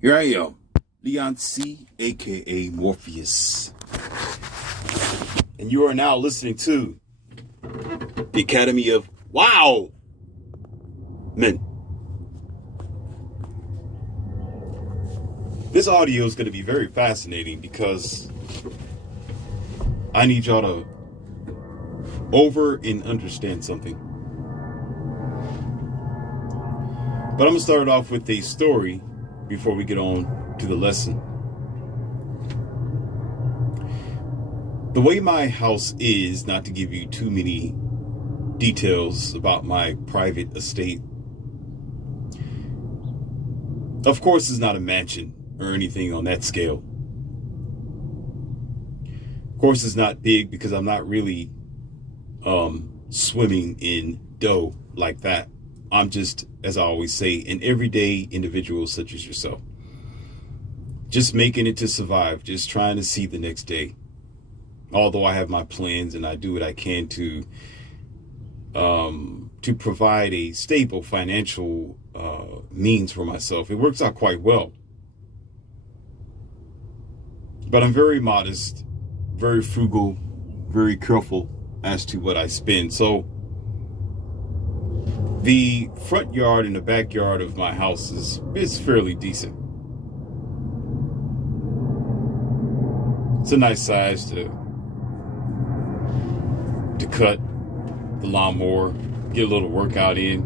Here I am, Leon C., aka Morpheus. And you are now listening to the Academy of Wow Men. This audio is going to be very fascinating because I need y'all to over and understand something. But I'm going to start off with a story before we get on to the lesson. The way my house is, not to give you too many details about my private estate, of course, is not a mansion or anything on that scale. Of course, it's not big because I'm not really swimming in dough like that. I'm just, as I always say, an everyday individual such as yourself. Just making it to survive, just trying to see the next day. Although I have my plans and I do what I can to provide a stable financial means for myself. It works out quite well. But I'm very modest, very frugal, very careful as to what I spend. So the front yard and the backyard of my house is fairly decent. It's a nice size to cut the lawnmower, get a little workout in.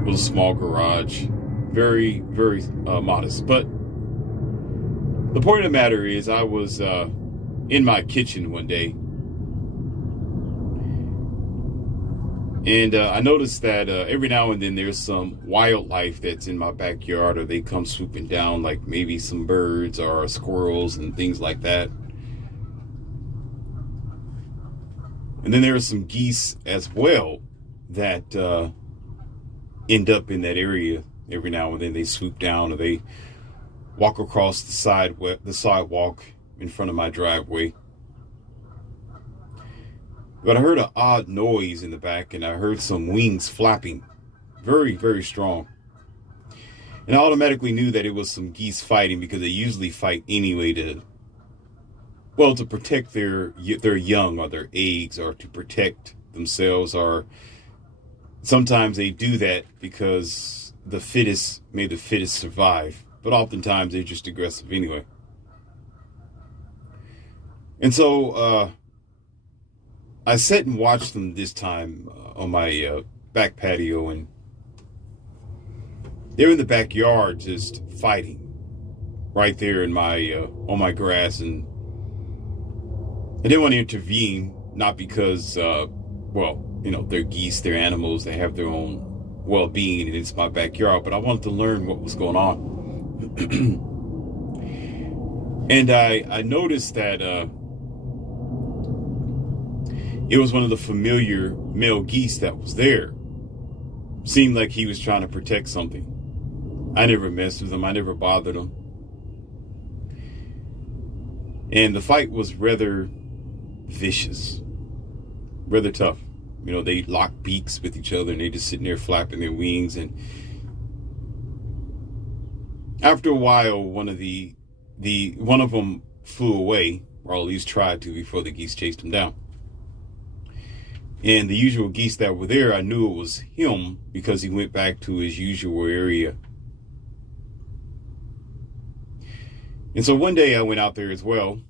A little small garage. Very, very modest. But the point of the matter is I was in my kitchen one day. And I noticed that every now and then there's some wildlife that's in my backyard, or they come swooping down, like maybe some birds or squirrels and things like that. And then there are some geese as well that end up in that area every now and then. They swoop down or they walk across the sidewalk in front of my driveway. But I heard an odd noise in the back, and I heard some wings flapping, very, very strong. And I automatically knew that it was some geese fighting, because they usually fight anyway to protect their young or their eggs, or to protect themselves, or sometimes they do that because the fittest survive. But oftentimes they're just aggressive anyway. And so I sat and watched them this time on my back patio, and they're in the backyard just fighting right there in my on my grass. And I didn't want to intervene, not because they're geese, they're animals, they have their own well-being, and it's my backyard, but I wanted to learn what was going on. And I noticed that it was one of the familiar male geese that was there. Seemed like he was trying to protect something. I never messed with him. I never bothered him. And the fight was rather vicious, rather tough. You know, they lock beaks with each other, and they just sitting there flapping their wings. And after a while, one of them flew away, or at least tried to, before the geese chased him down. And the usual geese that were there, I knew it was him because he went back to his usual area. And so one day I went out there as well.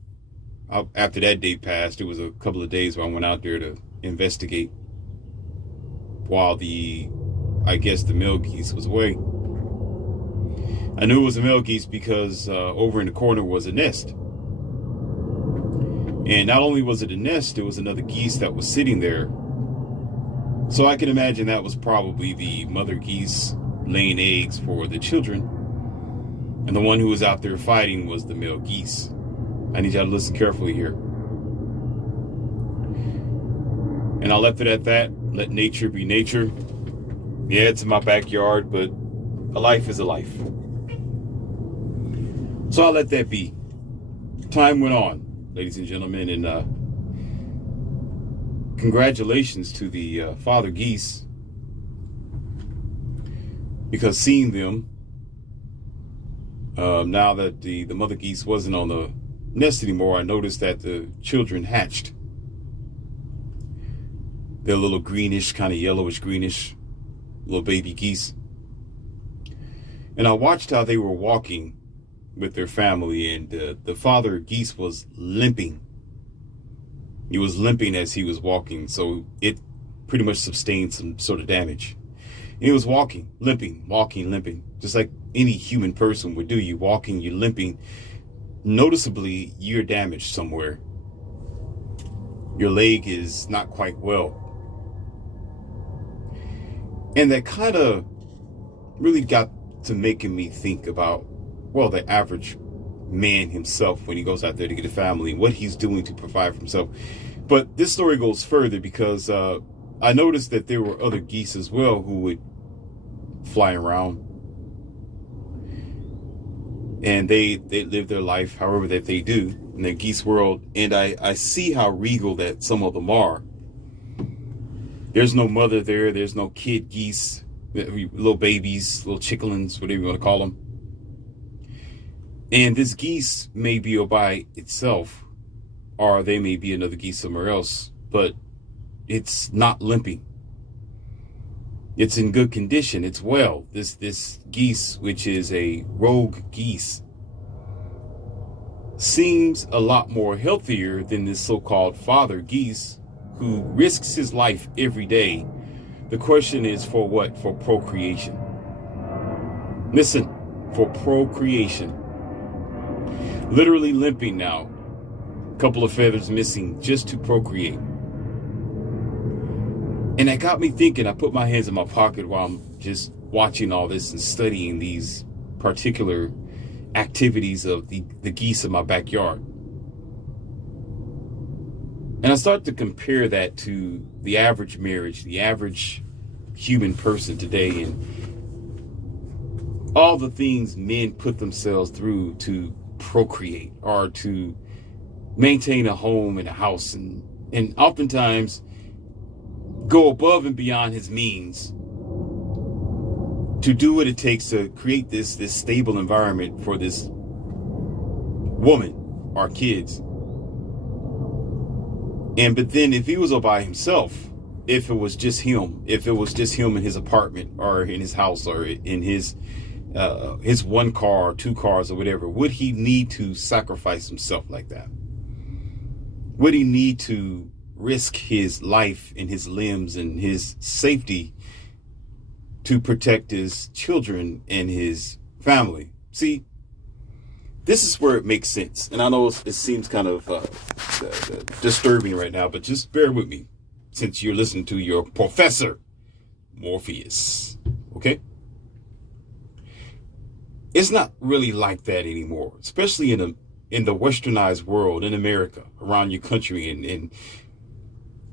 After that day passed, it was a couple of days where I went out there to investigate while the male geese was away. I knew it was a male geese because over in the corner was a nest. And not only was it a nest, there was another geese that was sitting there. So I can imagine that was probably the mother geese laying eggs for the children. And the one who was out there fighting was the male geese. I need y'all to listen carefully here. And I left it at that. Let nature be nature. Yeah, it's in my backyard, but a life is a life. So I'll let that be. Time went on, ladies and gentlemen, and congratulations to the father geese, because seeing them Now that the mother geese wasn't on the nest anymore, I noticed that the children hatched. They're a little greenish, kind of yellowish greenish, little baby geese. And I watched how they were walking with their family, and the father geese was limping. He was limping as he was walking, so it pretty much sustained some sort of damage. And he was walking, limping, just like any human person would do. You walking, you limping. Noticeably, you're damaged somewhere. Your leg is not quite well. And that kind of really got to making me think about, well, the average man himself when he goes out there to get a family and what he's doing to provide for himself. But this story goes further because I noticed that there were other geese as well who would fly around. And they live their life however that they do in the geese world. And I see how regal that some of them are. There's no mother there. There's no kid geese, little babies, little chicklings, whatever you want to call them. And this geese may be all by itself, or they may be another geese somewhere else, but it's not limping. It's in good condition. It's well. This geese, which is a rogue geese, seems a lot more healthier than this so-called father geese who risks his life every day. The question is for what? For procreation. Listen, for procreation. Literally limping now. A couple of feathers missing just to procreate. And that got me thinking. I put my hands in my pocket while I'm just watching all this and studying these particular activities of the geese in my backyard. And I start to compare that to the average marriage, the average human person today, and all the things men put themselves through to procreate or to maintain a home and a house, and oftentimes go above and beyond his means to do what it takes to create this stable environment for this woman or kids. But then if he was all by himself, if it was just him in his apartment or in his house or in his one car or two cars or whatever, would he need to sacrifice himself like that? Would he need to risk his life and his limbs and his safety to protect his children and his family? See, this is where it makes sense. And I know it seems kind of disturbing right now, but just bear with me since you're listening to your Professor Morpheus. Okay? It's not really like that anymore, especially in the westernized world, in America, around your country. And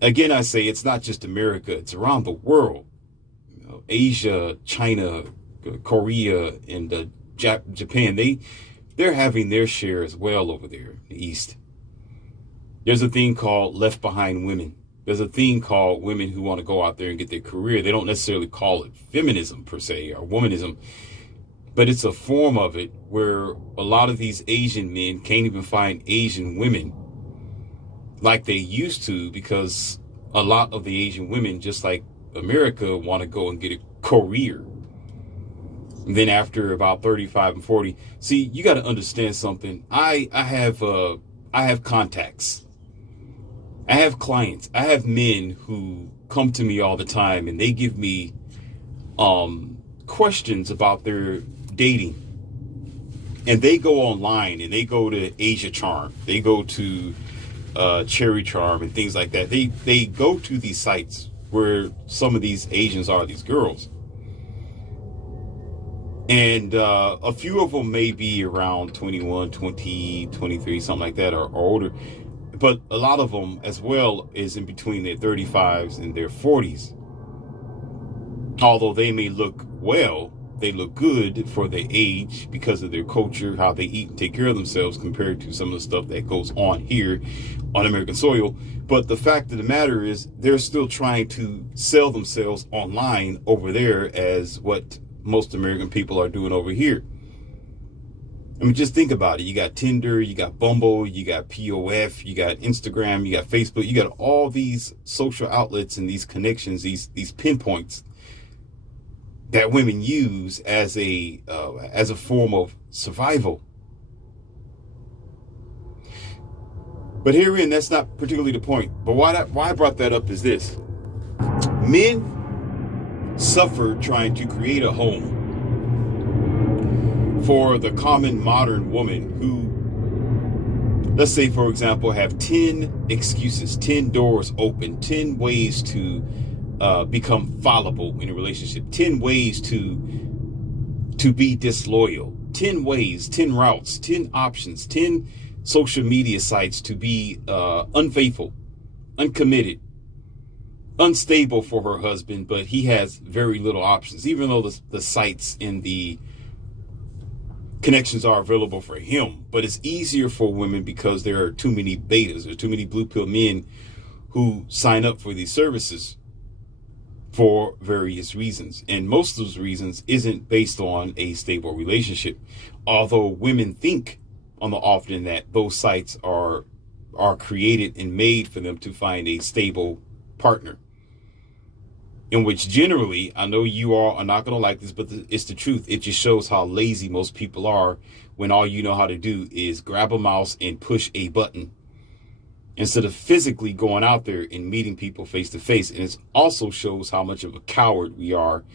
again, I say it's not just America, it's around the world. You know, Asia, China, Korea, and Japan, they're having their share as well over there in the East. There's a thing called left behind women. There's a thing called women who want to go out there and get their career. They don't necessarily call it feminism per se or womanism, but it's a form of it where a lot of these Asian men can't even find Asian women like they used to, because a lot of the Asian women, just like America, want to go and get a career. And then after about 35 and 40, see, you got to understand something. I have contacts. I have clients. I have men who come to me all the time, and they give me questions about their dating. And they go online and they go to Asia Charm. They go to Cherry Charm and things like that. They go to these sites where some of these Asians are, these girls. And a few of them may be around 21, 20, 23, something like that, or older. But a lot of them as well is in between their 35s and their 40s. Although they may look well, they look good for their age because of their culture, how they eat and take care of themselves compared to some of the stuff that goes on here on American soil. But the fact of the matter is they're still trying to sell themselves online over there as what most American people are doing over here. I mean, just think about it. You got Tinder, you got Bumble, you got POF, you got Instagram, you got Facebook, you got all these social outlets and these connections, these pinpoints that women use as a form of survival. But herein, that's not particularly the point. But why I brought that up is this: men suffer trying to create a home for the common modern woman who, let's say, for example, have 10 excuses, 10 doors open, 10 ways to become fallible in a relationship, 10 ways to be disloyal, 10 ways, 10 routes, 10 options, 10 social media sites to be unfaithful, uncommitted, unstable for her husband, but he has very little options, even though the sites and the connections are available for him. But it's easier for women because there are too many betas, there's too many blue pill men who sign up for these services for various reasons. And most of those reasons isn't based on a stable relationship. Although women think on the often that those sites are created and made for them to find a stable partner. In which generally, I know you all are not going to like this, but it's the truth. It just shows how lazy most people are when all you know how to do is grab a mouse and push a button instead of physically going out there and meeting people face to face. And it also shows how much of a coward we are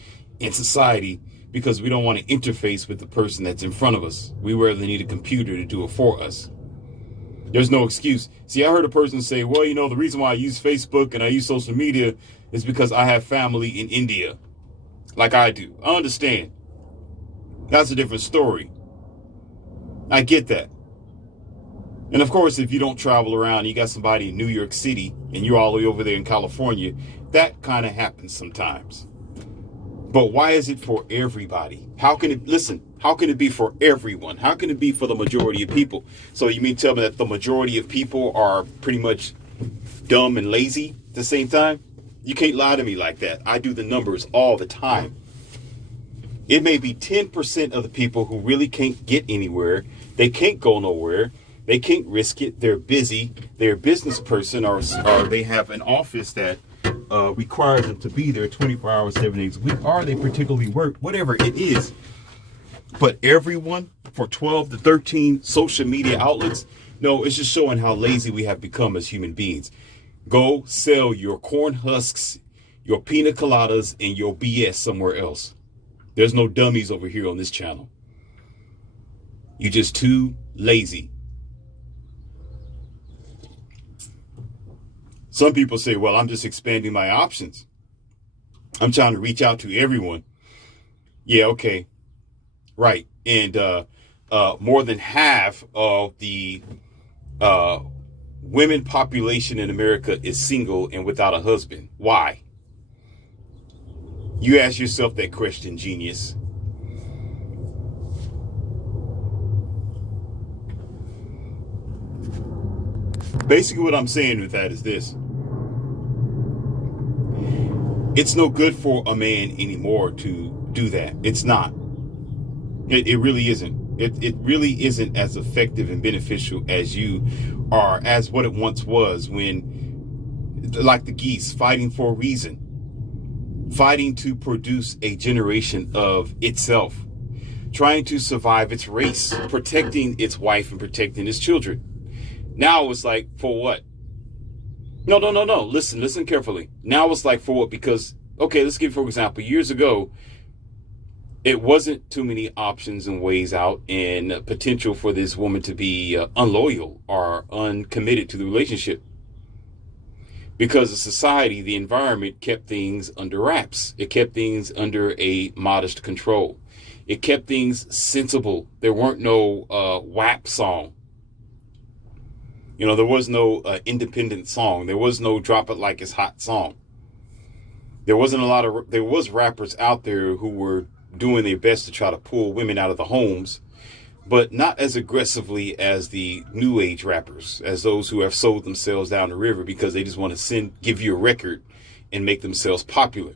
in society because we don't want to interface with the person that's in front of us. We rather need a computer to do it for us. There's no excuse. See, I heard a person say, well, you know, the reason why I use Facebook and I use social media is because I have family in India, like I do. I understand. That's a different story. I get that. And of course, if you don't travel around, you got somebody in New York City and you're all the way over there in California, that kind of happens sometimes. But why is it for everybody? How can it be for everyone? How can it be for the majority of people? So you mean tell me that the majority of people are pretty much dumb and lazy at the same time? You can't lie to me like that. I do the numbers all the time. It may be 10% of the people who really can't get anywhere. They can't go nowhere. They can't risk it. They're busy. They're a business person or they have an office that requires them to be there 24 hours, 7 days a week, or they particularly work, whatever it is. But everyone for 12 to 13 social media outlets, no, it's just showing how lazy we have become as human beings. Go sell your corn husks, your pina coladas, and your BS somewhere else. There's no dummies over here on this channel. You're just too lazy. Some people say, well, I'm just expanding my options. I'm trying to reach out to everyone. Yeah, okay. Right. And more than half of the women population in America is single and without a husband. Why? You ask yourself that question, genius. Basically, what I'm saying with that is this. It's no good for a man anymore to do that. It's not. It really isn't. It really isn't as effective and beneficial as as what it once was when, like the geese, fighting for a reason, fighting to produce a generation of itself, trying to survive its race, protecting its wife and protecting its children. Now it's like, for what? No. Listen carefully. Now it's like, for what? Because, okay, let's give, for example, years ago, it wasn't too many options and ways out and potential for this woman to be unloyal or uncommitted to the relationship. Because of society, the environment kept things under wraps. It kept things under a modest control. It kept things sensible. There weren't no WAP song. You know, there was no independent song. There was no drop it like it's hot song. There was rappers out there who were doing their best to try to pull women out of the homes, but not as aggressively as the new age rappers, as those who have sold themselves down the river because they just want to give you a record and make themselves popular.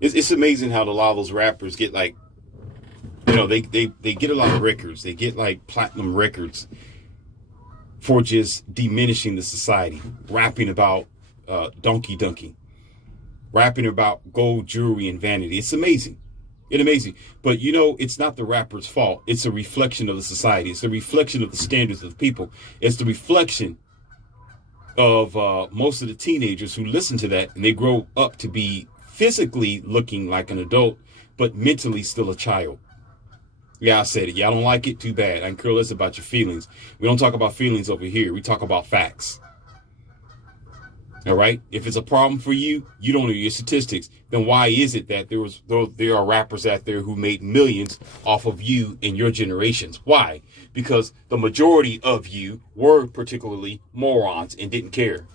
It's amazing how a lot of those rappers get like, they get a lot of records. They get like platinum records for just diminishing the society, rapping about donkey, rapping about gold jewelry and vanity. It's amazing. It's amazing. But it's not the rapper's fault. It's a reflection of the society. It's a reflection of the standards of the people. It's the reflection of most of the teenagers who listen to that, and they grow up to be physically looking like an adult, but mentally still a child. Yeah, I said it. Y'all don't like it? Too bad. I can care less about your feelings. We don't talk about feelings over here. We talk about facts. All right? If it's a problem for you, you don't know your statistics. Then why is it that there are rappers out there who made millions off of you in your generations? Why? Because the majority of you were particularly morons and didn't care.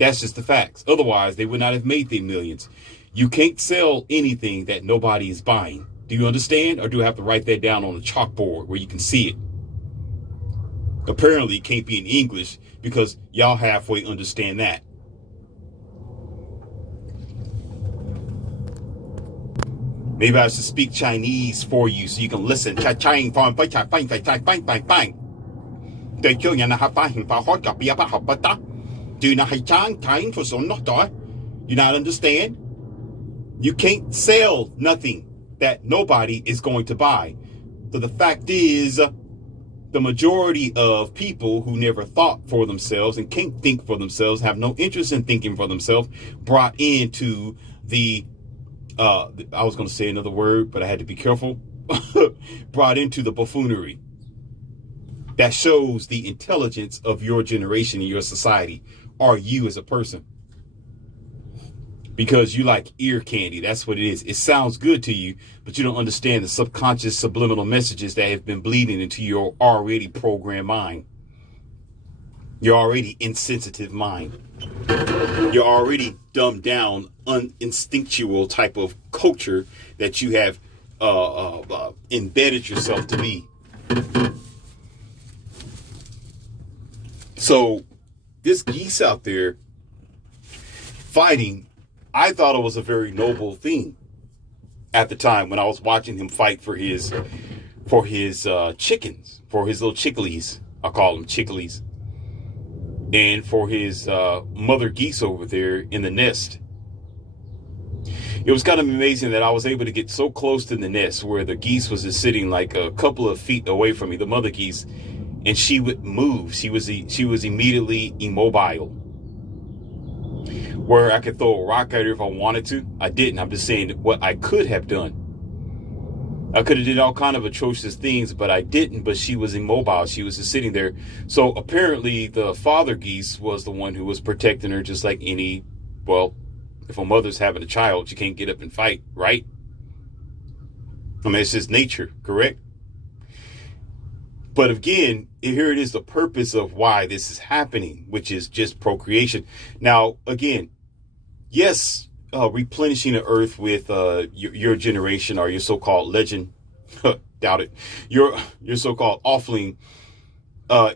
That's just the facts. Otherwise, they would not have made their millions. You can't sell anything that nobody is buying. Do you understand? Or do I have to write that down on a chalkboard where you can see it? Apparently, it can't be in English because y'all halfway understand that. Maybe I should speak Chinese for you so you can listen. Do you not understand? You can't sell nothing that nobody is going to buy. So the fact is, the majority of people who never thought for themselves and can't think for themselves, have no interest in thinking for themselves, brought into the, I was going to say another word, but I had to be careful, brought into the buffoonery. That shows the intelligence of your generation and your society, or you as a person. Because you like ear candy. That's what it is. It sounds good to you, but you don't understand the subconscious subliminal messages that have been bleeding into your already programmed mind. Your already insensitive mind. Your already dumbed down, uninstinctual type of culture that you have embedded yourself to be. So this geese out there fighting, I thought it was a very noble thing at the time when I was watching him fight for his chickens, for his little chicklies. I call them chicklies. And for his mother geese over there in the nest. It was kind of amazing that I was able to get so close to the nest where the geese was just sitting like a couple of feet away from me, the mother geese, and she would move. She was immediately immobile. Where I could throw a rock at her if I wanted to. I didn't. I'm just saying what I could have done. I could have did all kind of atrocious things, but I didn't. But she was immobile. She was just sitting there. So apparently the father geese was the one who was protecting her, just like any, well, if a mother's having a child, she can't get up and fight, right? I mean, it's just nature, correct? But again, here it is, the purpose of why this is happening, which is just procreation. Now, again, yes, replenishing the earth with your generation or your so-called legend, doubt it, your so-called offling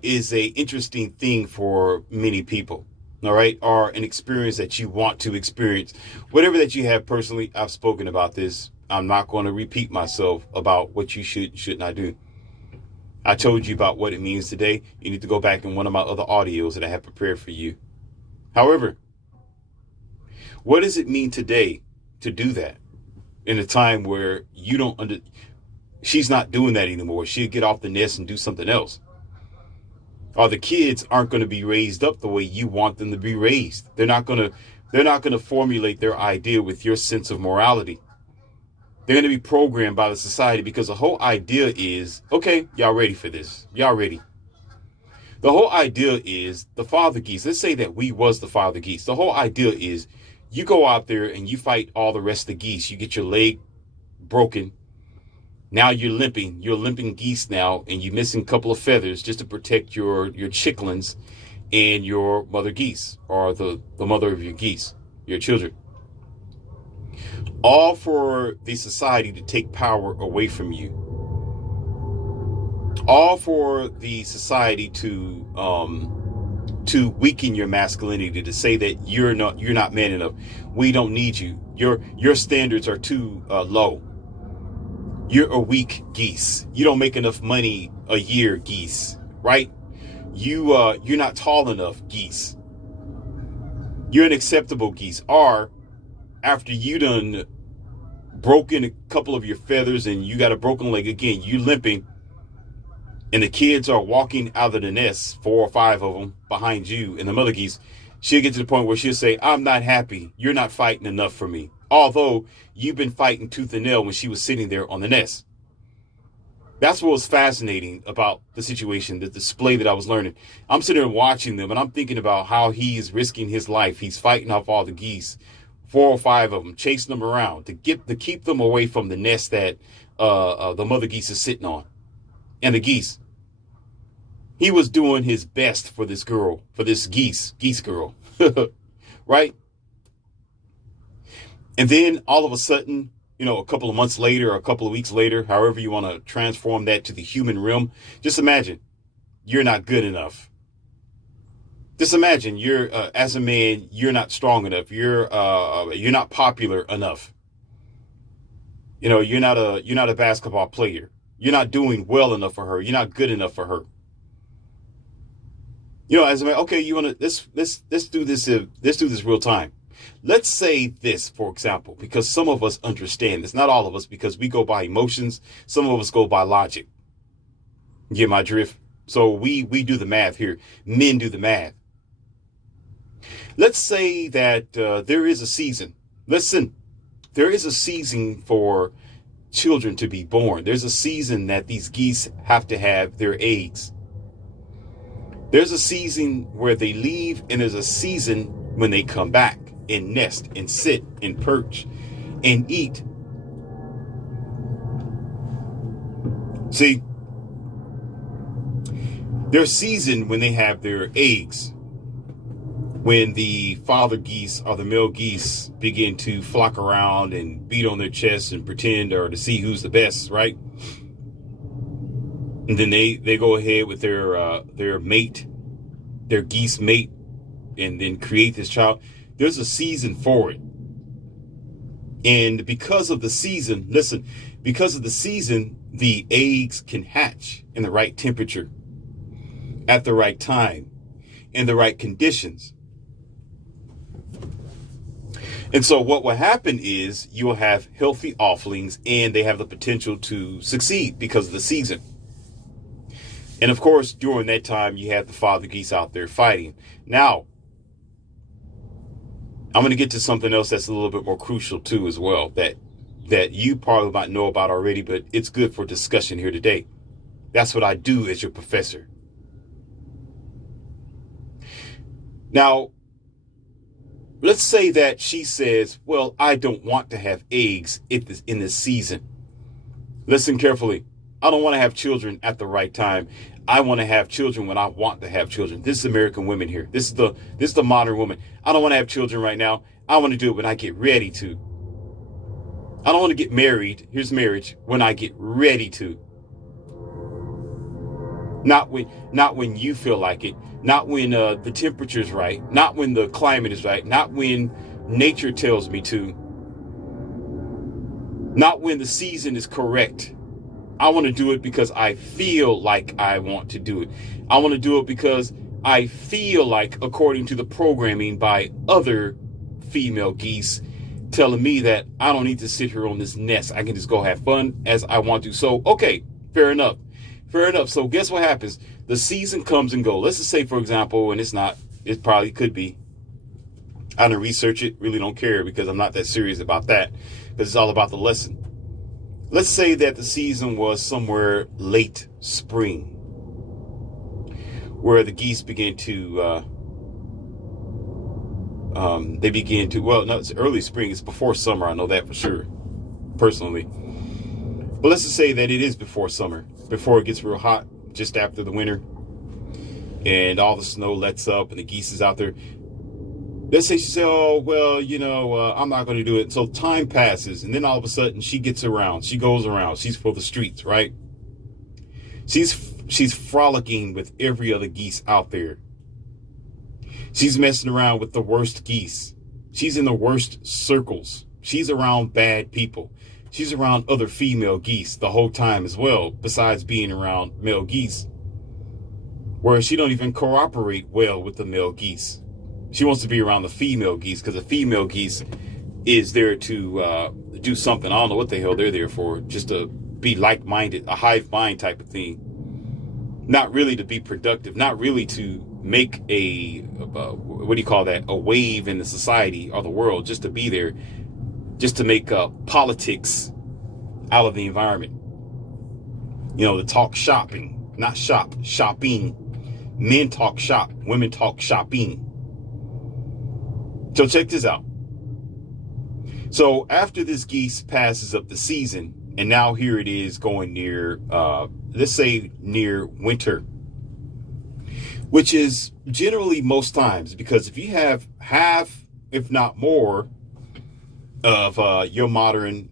is a interesting thing for many people, all right, or an experience that you want to experience. Whatever that you have personally, I've spoken about this. I'm not going to repeat myself about what you should not do. I told you about what it means today. You need to go back in one of my other audios that I have prepared for you. However, what does it mean today to do that in a time where you don't she's not doing that anymore. She'll get off the nest and do something else. Or the kids aren't going to be raised up the way you want them to be raised. They're not going to formulate their idea with your sense of morality. They're going to be programmed by the society, because the whole idea is, okay, y'all ready for this? Y'all ready? The whole idea is the father geese. Let's say that we was the father geese. The whole idea is you go out there and you fight all the rest of the geese. You get your leg broken. Now you're limping. You're limping geese now, and you're missing a couple of feathers just to protect your chicklings and your mother geese, or the mother of your geese, your children. All for the society to take power away from you. All for the society to weaken your masculinity, to say that you're not man enough. We don't need you. Your standards are too low. You're a weak geese. You don't make enough money a year, geese, right? You're not tall enough, geese. You're unacceptable, geese. Or after you done broken a couple of your feathers and you got a broken leg again, you limping, and the kids are walking out of the nest, 4 or 5 of them behind you and the mother geese, she'll get to the point where she'll say, I'm not happy. You're not fighting enough for me. Although you've been fighting tooth and nail when she was sitting there on the nest. That's what was fascinating about the situation, the display that I was learning. I'm sitting there watching them and I'm thinking about how he is risking his life. He's fighting off all the geese, 4 or 5 of them, chasing them around to keep them away from the nest that the mother geese is sitting on. And the geese. He was doing his best for this girl, for this geese girl, right? And then all of a sudden, a couple of months later or a couple of weeks later, however you want to transform that to the human realm, just imagine you're not good enough. Just imagine you're, as a man, you're not strong enough. You're not popular enough. You're not a basketball player. You're not doing well enough for her. You're not good enough for her. As a man, okay, you want to let's do this real time. Let's say this, for example, because some of us understand this, not all of us, because we go by emotions. Some of us go by logic. You get my drift? So we do the math here. Men do the math. Let's say that there is a season. Listen, there is a season for children to be born. There's a season that these geese have to have their eggs. There's a season where they leave, and there's a season when they come back and nest and sit and perch and eat. See, there's a season when they have their eggs, when the father geese or the male geese begin to flock around and beat on their chests and pretend or to see who's the best, right? And then they go ahead with their mate, their geese mate, and then create this child. There's a season for it. And because of the season, the eggs can hatch in the right temperature, at the right time, in the right conditions. And so what will happen is you will have healthy offlings, and they have the potential to succeed because of the season. And of course, during that time, you have the father geese out there fighting. Now, I'm going to get to something else that's a little bit more crucial too as well, that you probably might know about already, but it's good for discussion here today. That's what I do as your professor. Now, let's say that she says, well, I don't want to have eggs in this season. Listen carefully. I don't want to have children at the right time. I want to have children when I want to have children. This is American women here. This is the modern woman. I don't want to have children right now. I want to do it when I get ready to. I don't want to get married. Here's marriage. When I get ready to. Not when you feel like it. Not when the temperature's right. Not when the climate is right. Not when nature tells me to. Not when the season is correct. I want to do it because I feel like I want to do it. I want to do it because I feel like, according to the programming by other female geese, telling me that I don't need to sit here on this nest. I can just go have fun as I want to. So, okay, fair enough. Fair enough. So guess what happens? The season comes and goes. Let's just say, for example, and it probably could be. I didn't research it, really don't care because I'm not that serious about that. Because it's all about the lesson. Let's say that the season was somewhere late spring, where the geese begin to, it's early spring. It's before summer. I know that for sure, personally. But let's just say that it is before summer, before it gets real hot, just after the winter, and all the snow lets up and the geese is out there. Let's say she said, oh, well, I'm not going to do it. So time passes, and then all of a sudden she gets around. She goes around. She's for the streets, right? She's frolicking with every other geese out there. She's messing around with the worst geese. She's in the worst circles. She's around bad people. she's around other female geese the whole time as well, besides being around male geese, where she don't even cooperate well with the male geese. She wants to be around the female geese because the female geese is there to do something. I don't know what the hell they're there for, just to be like-minded, a hive mind type of thing. Not really to be productive, not really to make a, what do you call that, a wave in the society or the world, just to be there, just to make politics out of the environment. You know, to talk shopping, not shop, shopping. Men talk shop, women talk shopping. So check this out. So after this geese passes up the season, and now here it is going near, let's say near winter, which is generally most times, because if you have half, if not more, of your modern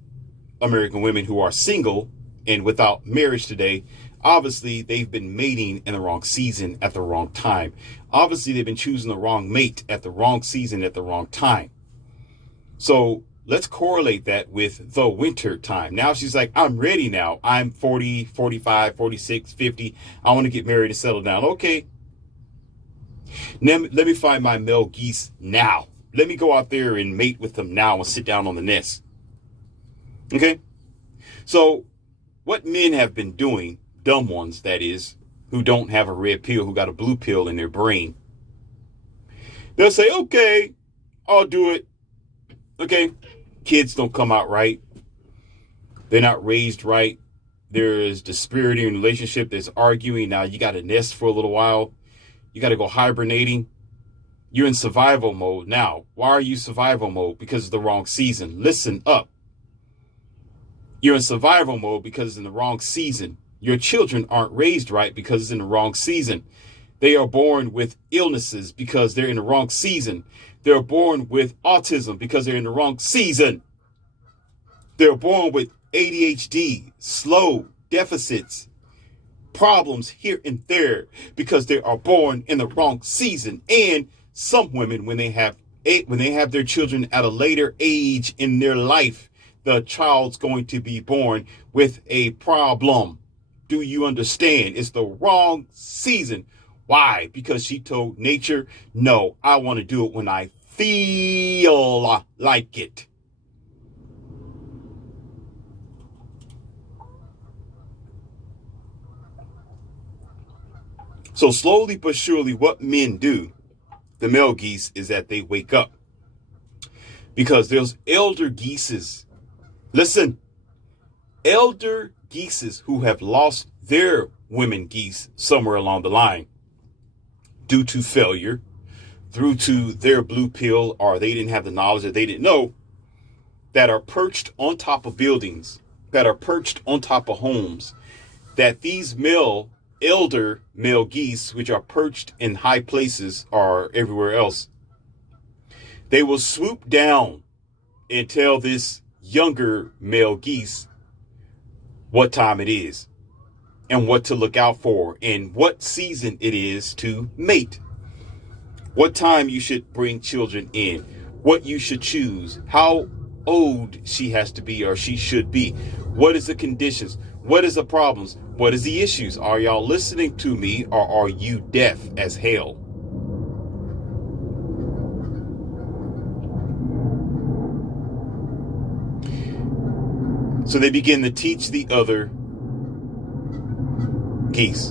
American women who are single and without marriage today, obviously they've been mating in the wrong season at the wrong time. Obviously they've been choosing the wrong mate at the wrong season at the wrong time. So let's correlate that with the winter time. Now she's like, I'm ready now. I'm 40, 45, 46, 50. I want to get married and settle down. Okay. Let me find my male geese now. Let me go out there and mate with them now and sit down on the nest. Okay. So what men have been doing, dumb ones, that is, who don't have a red pill, who got a blue pill in their brain, they'll say, okay, I'll do it. Okay. Kids don't come out right. They're not raised right. There is disparity in relationship. There's arguing. Now you got to nest for a little while. You got to go hibernating. You're in survival mode now. Why are you survival mode? Because of the wrong season. Listen up. You're in survival mode because it's in the wrong season. Your children aren't raised right because it's in the wrong season. They are born with illnesses because they're in the wrong season. They're born with autism because they're in the wrong season. They're born with ADHD, slow deficits, problems here and there because they are born in the wrong season. And some women, when they have their children at a later age in their life, the child's going to be born with a problem. Do you understand? It's the wrong season. Why? Because she told nature, no, I want to do it when I feel like it. So slowly but surely, what men do, the male geese, is that they wake up. Because those elder geeses, listen, elder geeses who have lost their women geese somewhere along the line due to failure, due to their blue pill, or they didn't have the knowledge that they didn't know, that are perched on top of buildings, that are perched on top of homes, that these elder male geese, which are perched in high places or everywhere else, they will swoop down and tell this younger male geese what time it is and what to look out for and what season it is to mate, what time you should bring children in, what you should choose, how old she has to be or she should be, what is the conditions, what is the problems, what is the issues. Are y'all listening to me, or are you deaf as hell? So they begin to teach the other geese.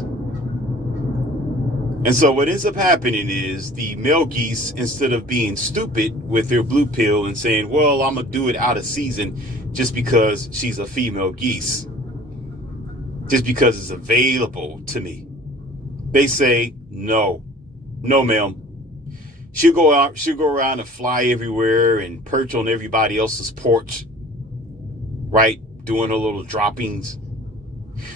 And so what ends up happening is the male geese, instead of being stupid with their blue pill and saying, well, I'm going to do it out of season just because she's a female geese, just because it's available to me, they say, no, ma'am. She'll go around and fly everywhere and perch on everybody else's porch, right? Doing her little droppings.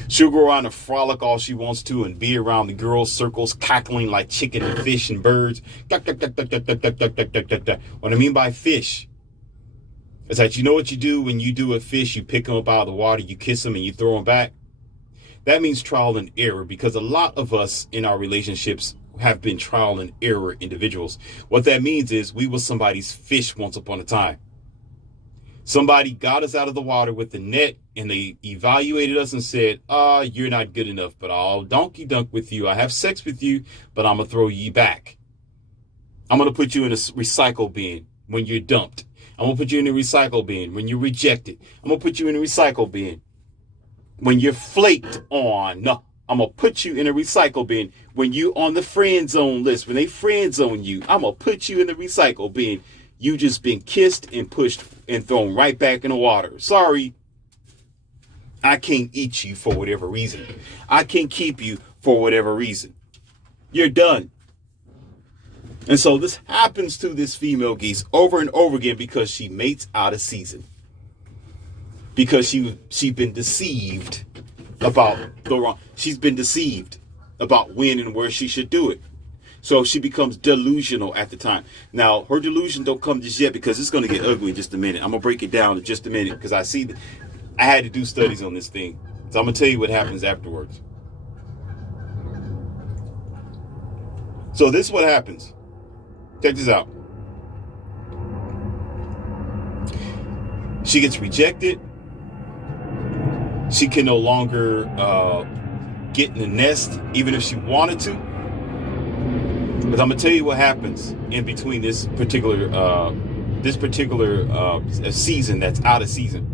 She'll go around and frolic all she wants to and be around the girls' circles, cackling like chicken and fish and birds. What I mean by fish is that, you know what you do when you do a fish? You pick them up out of the water, you kiss them, and you throw them back. That means trial and error, because a lot of us in our relationships have been trial and error individuals. What that means is we were somebody's fish once upon a time. Somebody got us out of the water with the net, and they evaluated us and said, you're not good enough, but I'll donkey dunk with you. I have sex with you, but I'm going to throw you back. I'm going to put you in a recycle bin when you're dumped. I'm going to put you in a recycle bin when you're rejected. I'm going to put you in a recycle bin when you're flaked on. No, I'm going to put you in a recycle bin when you're on the friend zone list. When they friend zone you, I'm going to put you in the recycle bin. You just been kissed and pushed and thrown right back in the water. Sorry, I can't eat you for whatever reason. I can't keep you for whatever reason. You're done. And so this happens to this female geese over and over again because she mates out of season. Because she's been deceived about the wrong. She's been deceived about when and where she should do it. So she becomes delusional at the time. Now, her delusion don't come just yet because it's going to get ugly in just a minute. I'm going to break it down in just a minute because I see that I had to do studies on this thing. So I'm going to tell you what happens afterwards. So this is what happens. Check this out. She gets rejected. She can no longer get in the nest, even if she wanted to. But I'm gonna tell you what happens in between this particular season that's out of season.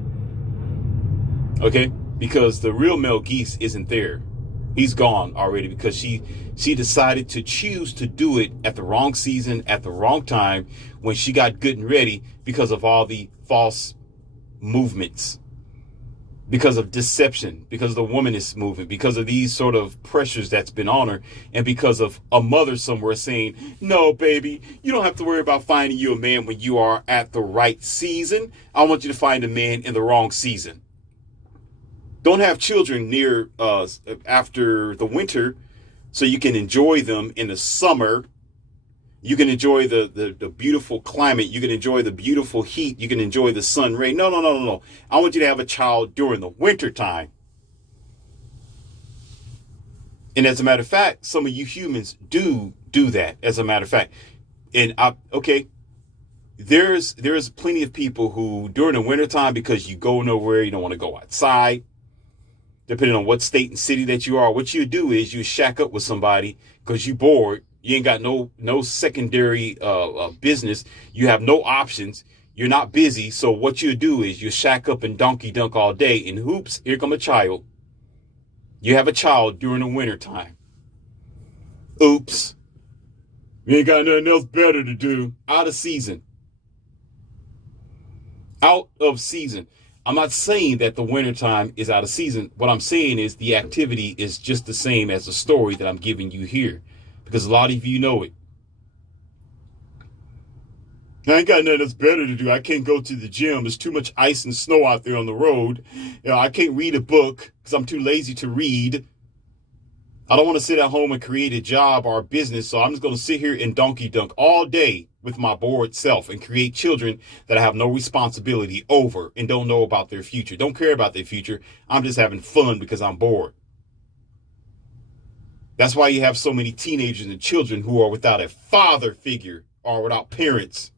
Okay, because the real male geese isn't there. He's gone already because she decided to choose to do it at the wrong season, at the wrong time, when she got good and ready because of all the false movements, because of deception, because of the womanist movement, because of these sort of pressures that's been on her, and because of a mother somewhere saying, no, baby, you don't have to worry about finding you a man when you are at the right season. I want you to find a man in the wrong season. Don't have children near after the winter so you can enjoy them in the summer. You can enjoy the beautiful climate. You can enjoy the beautiful heat. You can enjoy the sun ray. No. I want you to have a child during the winter time. And as a matter of fact, some of you humans do that, as a matter of fact. And there's plenty of people who during the winter time, because you go nowhere, you don't want to go outside, depending on what state and city that you are, what you do is you shack up with somebody because you're bored. You ain't got no secondary business. You have no options. You're not busy. So what you do is you shack up and donkey dunk all day. And hoops, here come a child. You have a child during the winter time. Oops. You ain't got nothing else better to do. Out of season. Out of season. I'm not saying that the wintertime is out of season. What I'm saying is the activity is just the same as the story that I'm giving you here. Because a lot of you know it. I ain't got nothing else better to do. I can't go to the gym. There's too much ice and snow out there on the road. I can't read a book because I'm too lazy to read. I don't want to sit at home and create a job or a business. So I'm just going to sit here and donkey dunk all day with my bored self and create children that I have no responsibility over and don't know about their future. Don't care about their future. I'm just having fun because I'm bored. That's why you have so many teenagers and children who are without a father figure or without parents.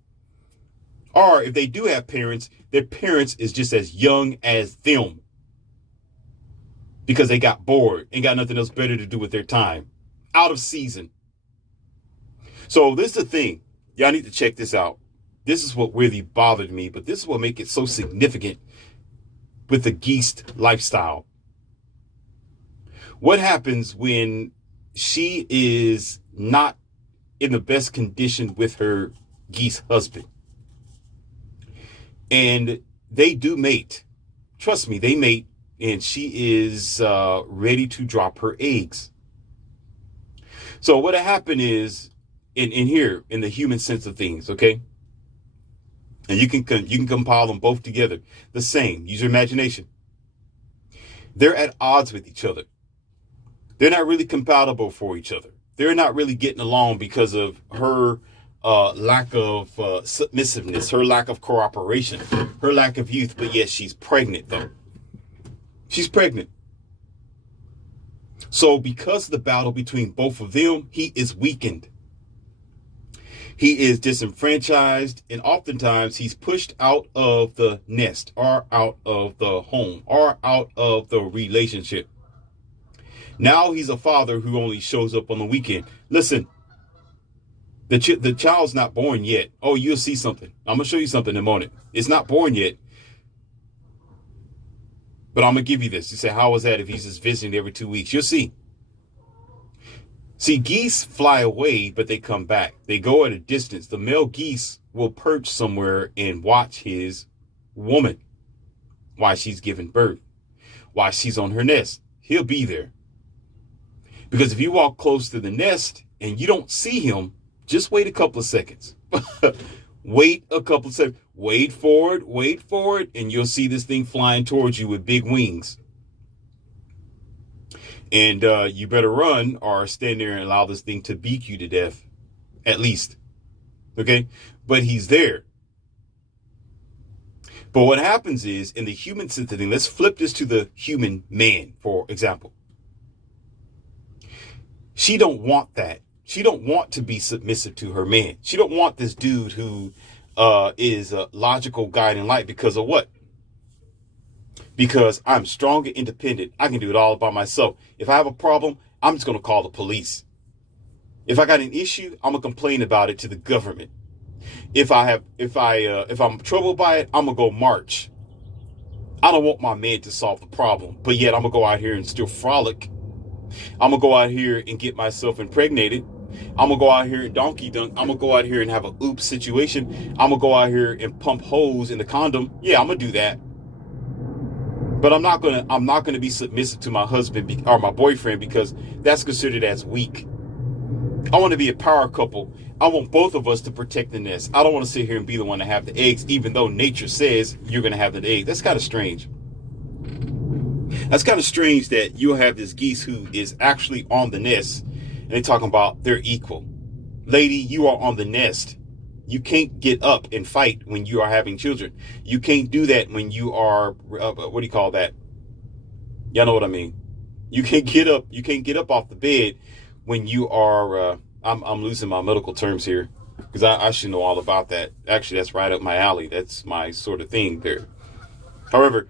Or if they do have parents, their parents is just as young as them. Because they got bored and got nothing else better to do with their time. Out of season. So this is the thing. Y'all need to check this out. This is what really bothered me, but this is what makes it so significant with the geese lifestyle. What happens when she is not in the best condition with her geese husband? And they do mate. Trust me, they mate. And she is ready to drop her eggs. So what happened is, in here, in the human sense of things, okay? And you can compile them both together. The same. Use your imagination. They're at odds with each other. They're not really compatible for each other. They're not really getting along because of her lack of submissiveness, her lack of cooperation, her lack of youth. But yes, she's pregnant, though. She's pregnant. So because of the battle between both of them, he is weakened. He is disenfranchised, and oftentimes he's pushed out of the nest or out of the home or out of the relationship. Now he's a father who only shows up on the weekend. Listen, the child's not born yet. Oh, you'll see something. I'm going to show you something in a moment. It's not born yet. But I'm going to give you this. You say, how is that if he's just visiting every 2 weeks? You'll see. See, geese fly away, but they come back. They go at a distance. The male geese will perch somewhere and watch his woman while she's giving birth, while she's on her nest. He'll be there. Because if you walk close to the nest and you don't see him, just wait a couple of seconds. Wait a couple of seconds. Wait for it, and you'll see this thing flying towards you with big wings. And you better run or stand there and allow this thing to beak you to death, at least. Okay? But he's there. But what happens is, in the human sense of thing, let's flip this to the human man, for example. She don't want that. She don't want to be submissive to her man. She don't want this dude who is a logical guiding light because of what? Because I'm strong and independent. I can do it all by myself. If I have a problem, I'm just going to call the police. If I got an issue, I'm going to complain about it to the government. If I'm troubled by it, I'm going to go march. I don't want my man to solve the problem, but yet I'm going to go out here and still frolic. I'm going to go out here and get myself impregnated. I'm going to go out here and donkey dunk. I'm going to go out here and have a oops situation. I'm going to go out here and pump holes in the condom. Yeah, I'm going to do that. But I'm not going to be submissive to my husband or my boyfriend because that's considered as weak. I want to be a power couple. I want both of us to protect the nest. I don't want to sit here and be the one to have the eggs, even though nature says you're going to have the egg. That's kind of strange. That's kind of strange that you'll have this geese who is actually on the nest and they're talking about they're equal. Lady, you are on the nest. You can't get up and fight when you are having children. You can't do that when you are, what do you call that? Y'all know what I mean. You can't get up. You can't get up off the bed when you are, I'm losing my medical terms here because I should know all about that. Actually, that's right up my alley. That's my sort of thing there. However,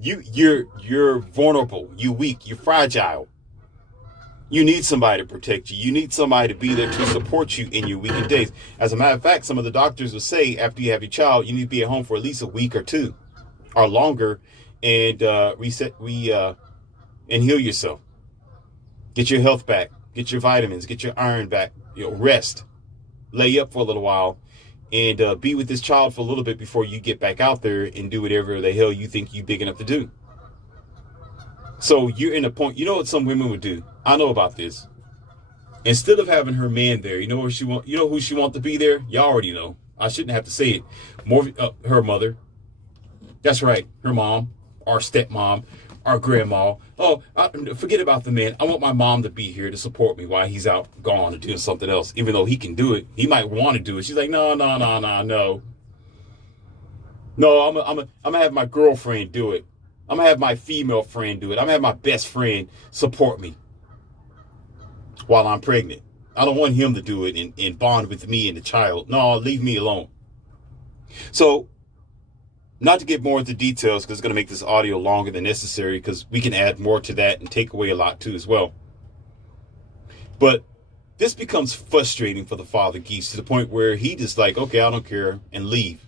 you're vulnerable. You're weak. You're fragile. You need somebody to protect you. You need somebody to be there to support you in your weekend days. As a matter of fact, some of the doctors will say after you have your child, you need to be at home for at least a week or two or longer and and heal yourself. Get your health back. Get your vitamins. Get your iron back. Rest. Lay up for a little while and be with this child for a little bit before you get back out there and do whatever the hell you think you're big enough to do. So you're in a point, you know what some women would do? I know about this. Instead of having her man there, you know who she want to be there? Y'all already know. I shouldn't have to say it. More her mother. That's right. Her mom, our stepmom, our grandma. Oh, forget about the man. I want my mom to be here to support me while he's out gone or doing something else. Even though he can do it, he might want to do it. She's like, no. No, I'm gonna have my girlfriend do it. I'm going to have my female friend do it. I'm going to have my best friend support me while I'm pregnant. I don't want him to do it and bond with me and the child. No, leave me alone. So, not to get more into details because it's going to make this audio longer than necessary because we can add more to that and take away a lot too as well. But this becomes frustrating for the father geese to the point where he just like, okay, I don't care, and leave.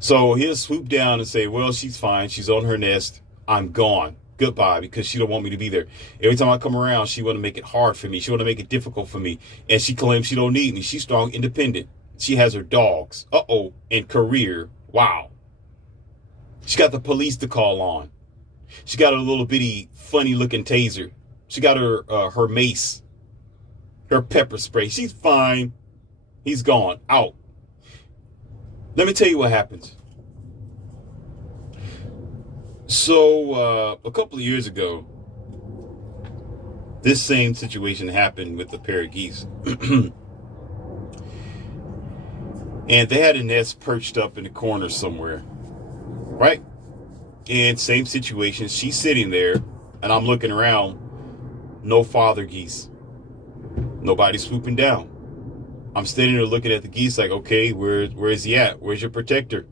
So he'll swoop down and say, well, she's fine. She's on her nest. I'm gone. Goodbye, because she don't want me to be there. Every time I come around, she want to make it hard for me. She want to make it difficult for me. And she claims she don't need me. She's strong, independent. She has her dogs. And career. Wow. She got the police to call on. She got a little bitty funny looking taser. She got her mace. Her pepper spray. She's fine. He's gone. Out. Let me tell you what happens. So, a couple of years ago, this same situation happened with a pair of geese. And they had a nest perched up in the corner somewhere. Right? And same situation. She's sitting there, and I'm looking around. No father geese. Nobody swooping down. I'm standing there looking at the geese like, okay, where is he at? Where's your protector?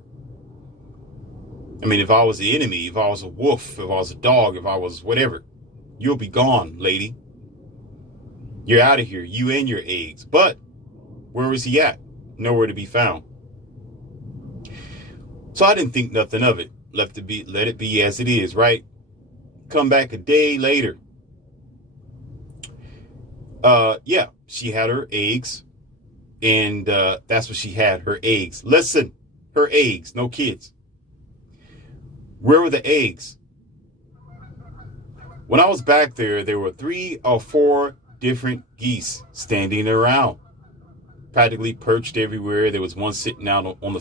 I mean, if I was the enemy, if I was a wolf, if I was a dog, if I was whatever, you'll be gone, lady. You're out of here, you and your eggs. But where was he at? Nowhere to be found. So I didn't think nothing of it. Let it be as it is, right? Come back a day later. Yeah, she had her eggs. And that's what she had, her eggs. Listen, her eggs, no kids. Where were the eggs? When I was back there were 3 or 4 different geese standing around, practically perched everywhere. There was one sitting out on the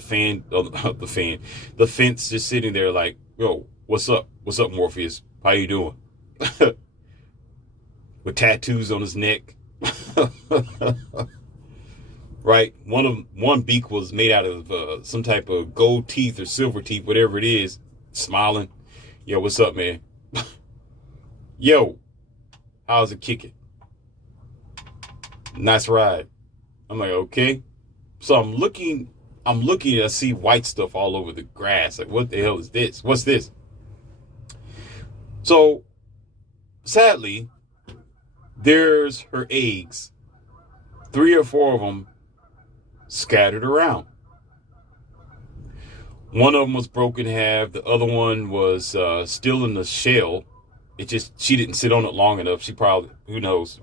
fence, just sitting there like, yo, what's up? What's up, Morpheus? How you doing? With tattoos on his neck. Right? One beak was made out of some type of gold teeth or silver teeth, whatever it is, smiling. Yo, what's up, man? Yo, how's it kicking? Nice ride. I'm like, okay. So I'm looking, I see white stuff all over the grass. Like, what the hell is this? What's this? So, sadly, there's her eggs. 3 or 4 of them scattered around. One of them was broken in half. The other one was still in the shell. She didn't sit on it long enough. She probably, who knows.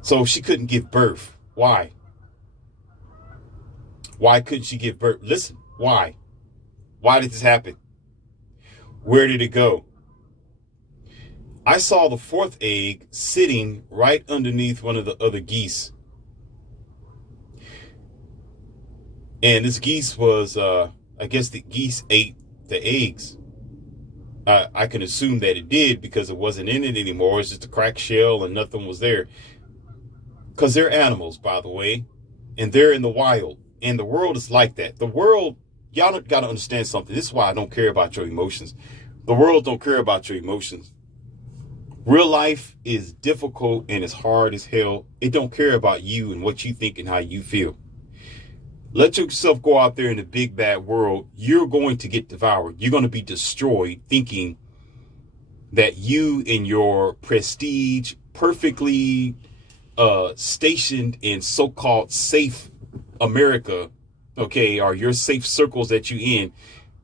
So she couldn't give birth. Why? Why couldn't she give birth? Listen, why? Why did this happen? Where did it go? I saw the 4th egg sitting right underneath one of the other geese. And this geese was, I guess the geese ate the eggs. I can assume that it did because it wasn't in it anymore. It's just a cracked shell and nothing was there. Because they're animals, by the way. And they're in the wild. And the world is like that. The world, y'all got to understand something. This is why I don't care about your emotions. The world don't care about your emotions. Real life is difficult and it's hard as hell. It don't care about you and what you think and how you feel. Let yourself go out there in the big bad world. You're going to get devoured. You're going to be destroyed thinking that you and your prestige, perfectly stationed in so-called safe America, okay, or your safe circles that you in,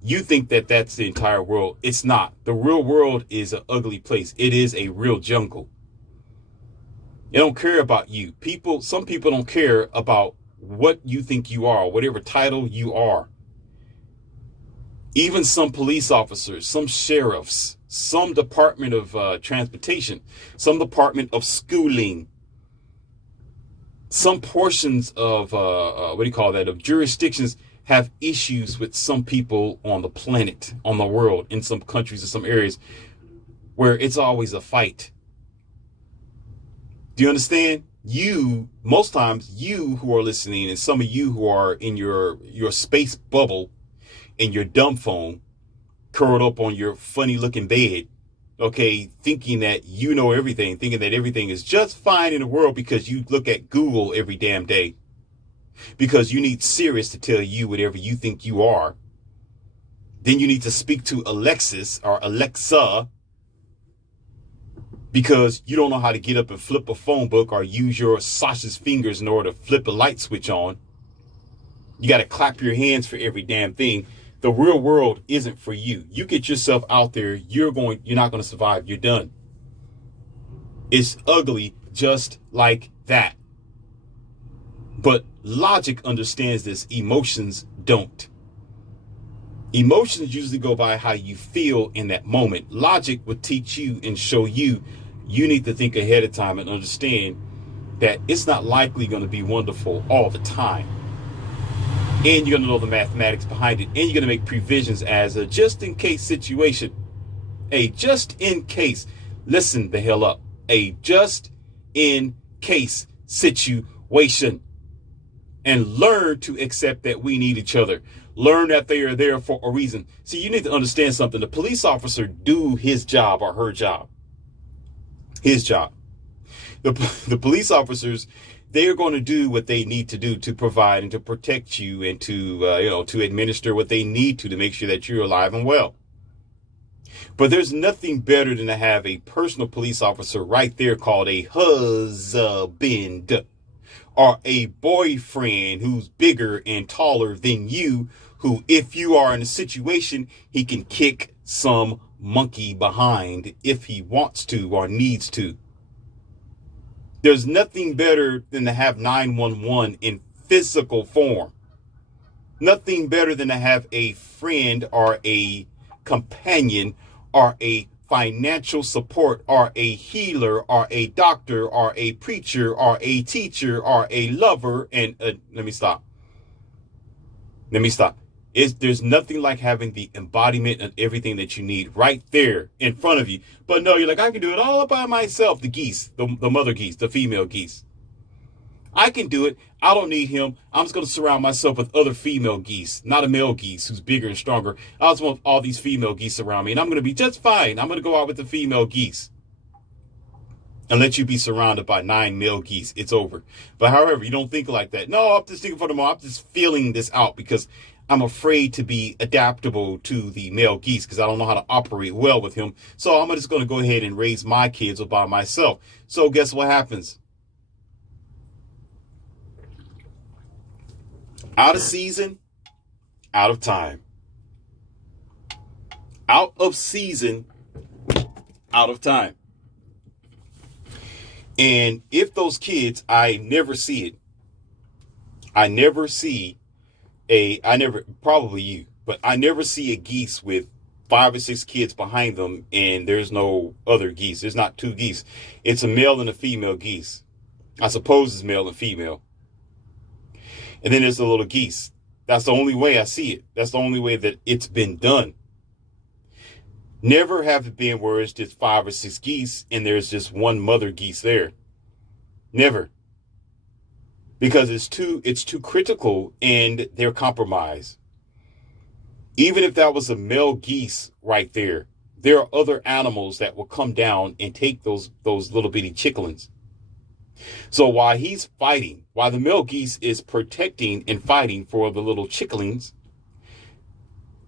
you think that that's the entire world. It's not. The real world is an ugly place. It is a real jungle. They don't care about you. Some people don't care about what you think you are, whatever title you are. Even some police officers, some sheriffs, some department of transportation, some department of schooling, some portions of, of jurisdictions have issues with some people on the planet, on the world, in some countries or some areas where it's always a fight. Do you understand? Most times you who are listening, and some of you who are in your space bubble in your dumb phone, curled up on your funny looking bed, okay, thinking that you know everything, thinking that everything is just fine in the world because you look at Google every damn day, because you need Sirius to tell you whatever you think you are. Then you need to speak to Alexis or Alexa, because you don't know how to get up and flip a phone book or use your sausage fingers in order to flip a light switch on. You got to clap your hands for every damn thing. The real world isn't for you. You get yourself out there, you're not going to survive. You're done. It's ugly just like that. But logic understands this. Emotions don't. Emotions usually go by how you feel in that moment. Logic would teach you and show you need to think ahead of time and understand that it's not likely going to be wonderful all the time. And you're going to know the mathematics behind it. And you're going to make provisions as a just-in-case situation. A just-in-case. Listen the hell up. A just-in-case situation. And learn to accept that we need each other. Learn that they are there for a reason. See, you need to understand something. The police officer do his job or her job. His job. The police officers, they're going to do what they need to do to provide and to protect you and to, to administer what they need to make sure that you're alive and well. But there's nothing better than to have a personal police officer right there called a husband or a boyfriend who's bigger and taller than you, who, if you are in a situation, he can kick some monkey behind if he wants to or needs to. There's nothing better than to have 911 in physical form. Nothing better than to have a friend or a companion or a financial support or a healer or a doctor or a preacher or a teacher or a lover. And let me stop. There's nothing like having the embodiment of everything that you need right there in front of you. But no, you're like, I can do it all by myself. The geese, the mother geese, the female geese. I can do it. I don't need him. I'm just going to surround myself with other female geese, not a male geese who's bigger and stronger. I just want all these female geese around me, and I'm going to be just fine. I'm going to go out with the female geese and let you be surrounded by 9 male geese. It's over. But however, you don't think like that. No, I'm just thinking for the moment. I'm just feeling this out because I'm afraid to be adaptable to the male geese because I don't know how to operate well with him. So I'm just going to go ahead and raise my kids all by myself. So guess what happens? Out of season, out of time. Out of season, out of time. And if those kids, I never see it. Probably you, but I never see a geese with 5 or 6 kids behind them and there's no other geese. There's not 2 geese. It's a male and a female geese. I suppose it's male and female. And then there's the little geese. That's the only way I see it. That's the only way that it's been done. Never have it been where it's just 5 or 6 geese and there's just one mother geese there. Never. Because it's too critical and they're compromised. Even if that was a male geese right there, there are other animals that will come down and take those little bitty chicklings. So while he's fighting, while the male geese is protecting and fighting for the little chicklings,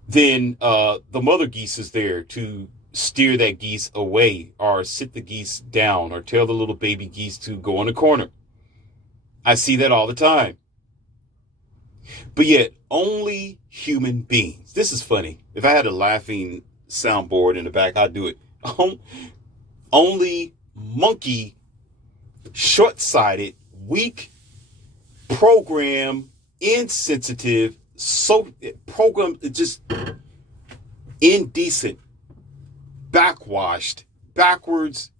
then the mother geese is there to steer that geese away or sit the geese down or tell the little baby geese to go in the corner. I see that all the time. But yet only human beings. This is funny. If I had a laughing soundboard in the back, I'd do it. Only monkey, short-sighted, weak, program, insensitive, program just indecent, backwashed, backwards,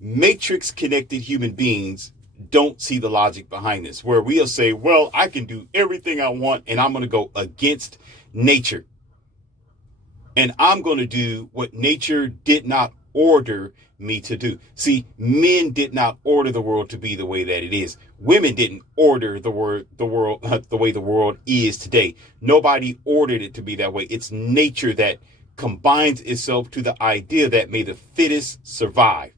matrix-connected human beings don't see the logic behind this, where we'll say, well, I can do everything I want and I'm going to go against nature. And I'm going to do what nature did not order me to do. See, men did not order the world to be the way that it is. Women didn't order the world the way the world is today. Nobody ordered it to be that way. It's nature that combines itself to the idea that may the fittest survive.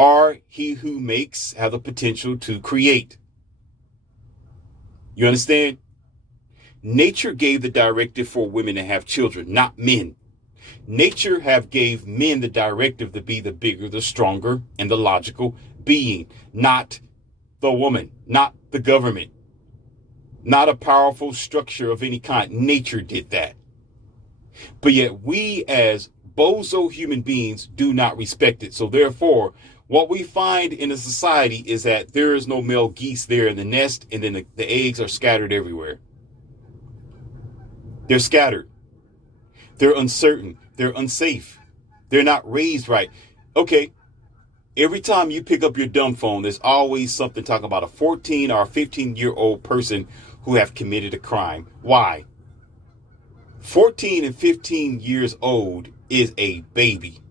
Or he who makes have the potential to create. You understand? Nature gave the directive for women to have children, not men. Nature have gave men the directive to be the bigger, the stronger, and the logical being, not the woman, not the government, not a powerful structure of any kind. Nature did that. But yet we as bozo human beings do not respect it. So therefore, what we find in a society is that there is no male geese there in the nest, and then the eggs are scattered everywhere. They're scattered. They're uncertain. They're unsafe. They're not raised right. Okay, every time you pick up your dumb phone, there's always something talking about a 14 or 15-year-old person who have committed a crime. Why? 14 and 15 years old is a baby.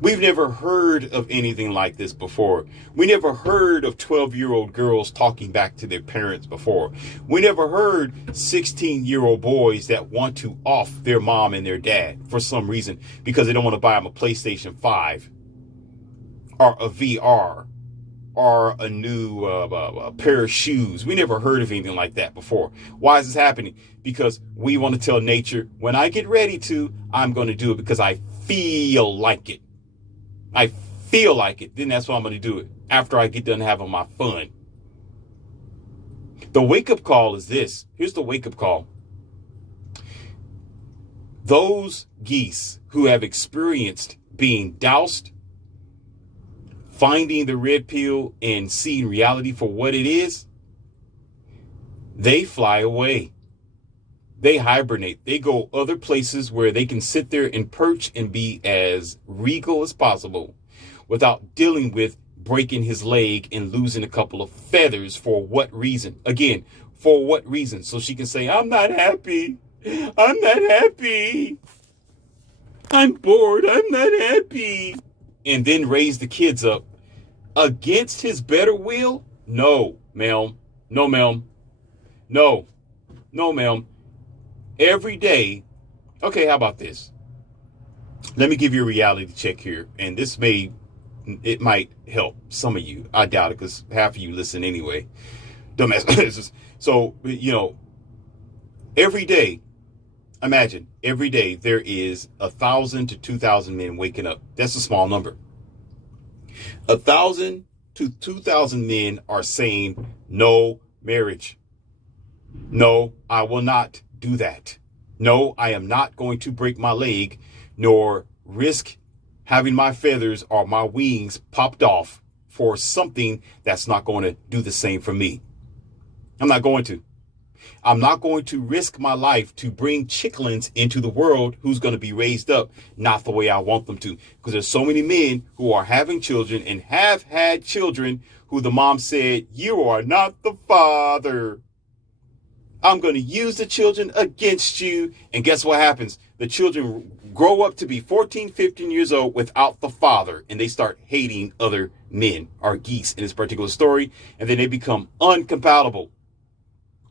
We've never heard of anything like this before. We never heard of 12-year-old girls talking back to their parents before. We never heard 16-year-old boys that want to off their mom and their dad for some reason because they don't want to buy them a PlayStation 5 or a VR or a new pair of shoes. We never heard of anything like that before. Why is this happening? Because we want to tell nature, when I get ready to, I'm going to do it because I feel like it. I feel like it. Then that's why I'm going to do it after I get done having my fun. The wake-up call is this. Here's the wake-up call. Those geese who have experienced being doused, finding the red pill and seeing reality for what it is, they fly away. They hibernate. They go other places where they can sit there and perch and be as regal as possible without dealing with breaking his leg and losing a couple of feathers. For what reason? Again, for what reason? So she can say, I'm not happy. I'm not happy. I'm bored. I'm not happy. And then raise the kids up against his better will? No, ma'am. No, ma'am. No. No, ma'am. Every day. Okay, how about this? Let me give you a reality check here. And it might help some of you. I doubt it because half of you listen anyway. Dumbass. So, every day, imagine every day there is 1,000 to 2,000 men waking up. That's a small number. 1,000 to 2,000 men are saying no marriage. No, I will not do that. No, I am not going to break my leg nor risk having my feathers or my wings popped off for something that's not going to do the same for me. I'm not going to. I'm not going to risk my life to bring chicklins into the world who's going to be raised up not the way I want them to. Because there's so many men who are having children and have had children who the mom said, you are not the father. I'm going to use the children against you. And guess what happens? The children grow up to be 14, 15 years old without the father. And they start hating other men or geese in this particular story. And then they become incompatible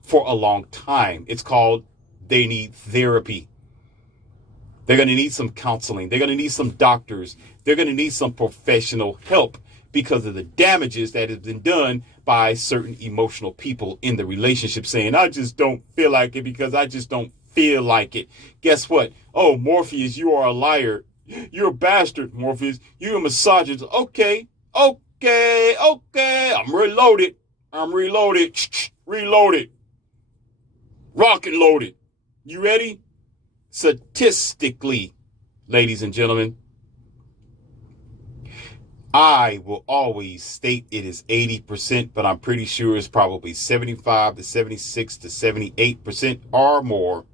for a long time. It's called they need therapy. They're going to need some counseling. They're going to need some doctors. They're going to need some professional help because of the damages that have been done by certain emotional people in the relationship saying, I just don't feel like it because I just don't feel like it. Guess what? Oh, Morpheus, you are a liar. You're a bastard, Morpheus. You're a misogynist. Okay. I'm reloaded. Reloaded. Rocket loaded. You ready? Statistically, ladies and gentlemen, I will always state it is 80%, but I'm pretty sure it's probably 75 to 76 to 78% or more.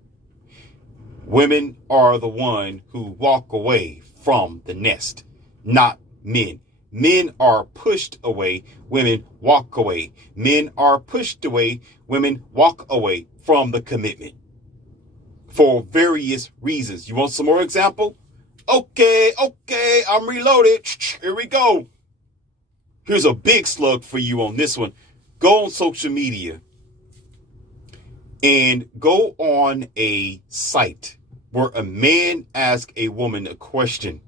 Women are the one who walk away from the nest, not men. Men are pushed away. Women walk away. Men are pushed away. Women walk away from the commitment for various reasons. You want some more example? Okay, I'm reloaded. Here we go. Here's a big slug for you on this one. Go on social media and go on a site where a man asks a woman a question.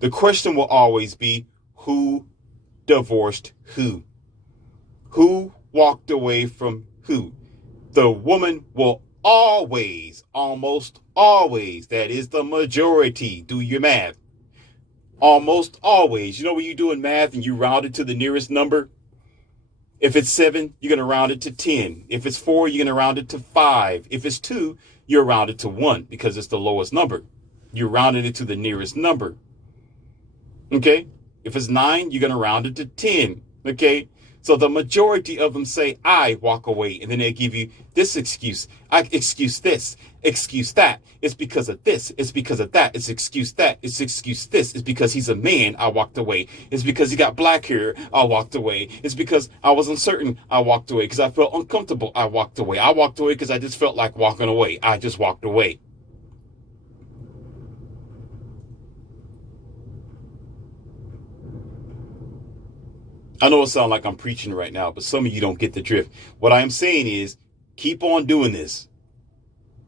The question will always be, who divorced who? Who walked away from who? The woman will always, almost always, that is the majority. Do your math. Almost always. You know when you're doing math and you round it to the nearest number? If it's 7, you're going to round it to 10. If it's 4, you're going to round it to 5. If it's 2, you're round it to 1 because it's the lowest number. You're rounding it to the nearest number. Okay? If it's 9, you're going to round it to 10. Okay? So the majority of them say, I walk away. And then they give you this excuse. I excuse this, excuse that. It's because of this. It's because of that. It's excuse that. It's excuse this. It's because he's a man. I walked away. It's because he got black hair. I walked away. It's because I was uncertain. I walked away because I felt uncomfortable. I walked away. I walked away because I just felt like walking away. I just walked away. I know it sounds like I'm preaching right now, but some of you don't get the drift. What I am saying is keep on doing this.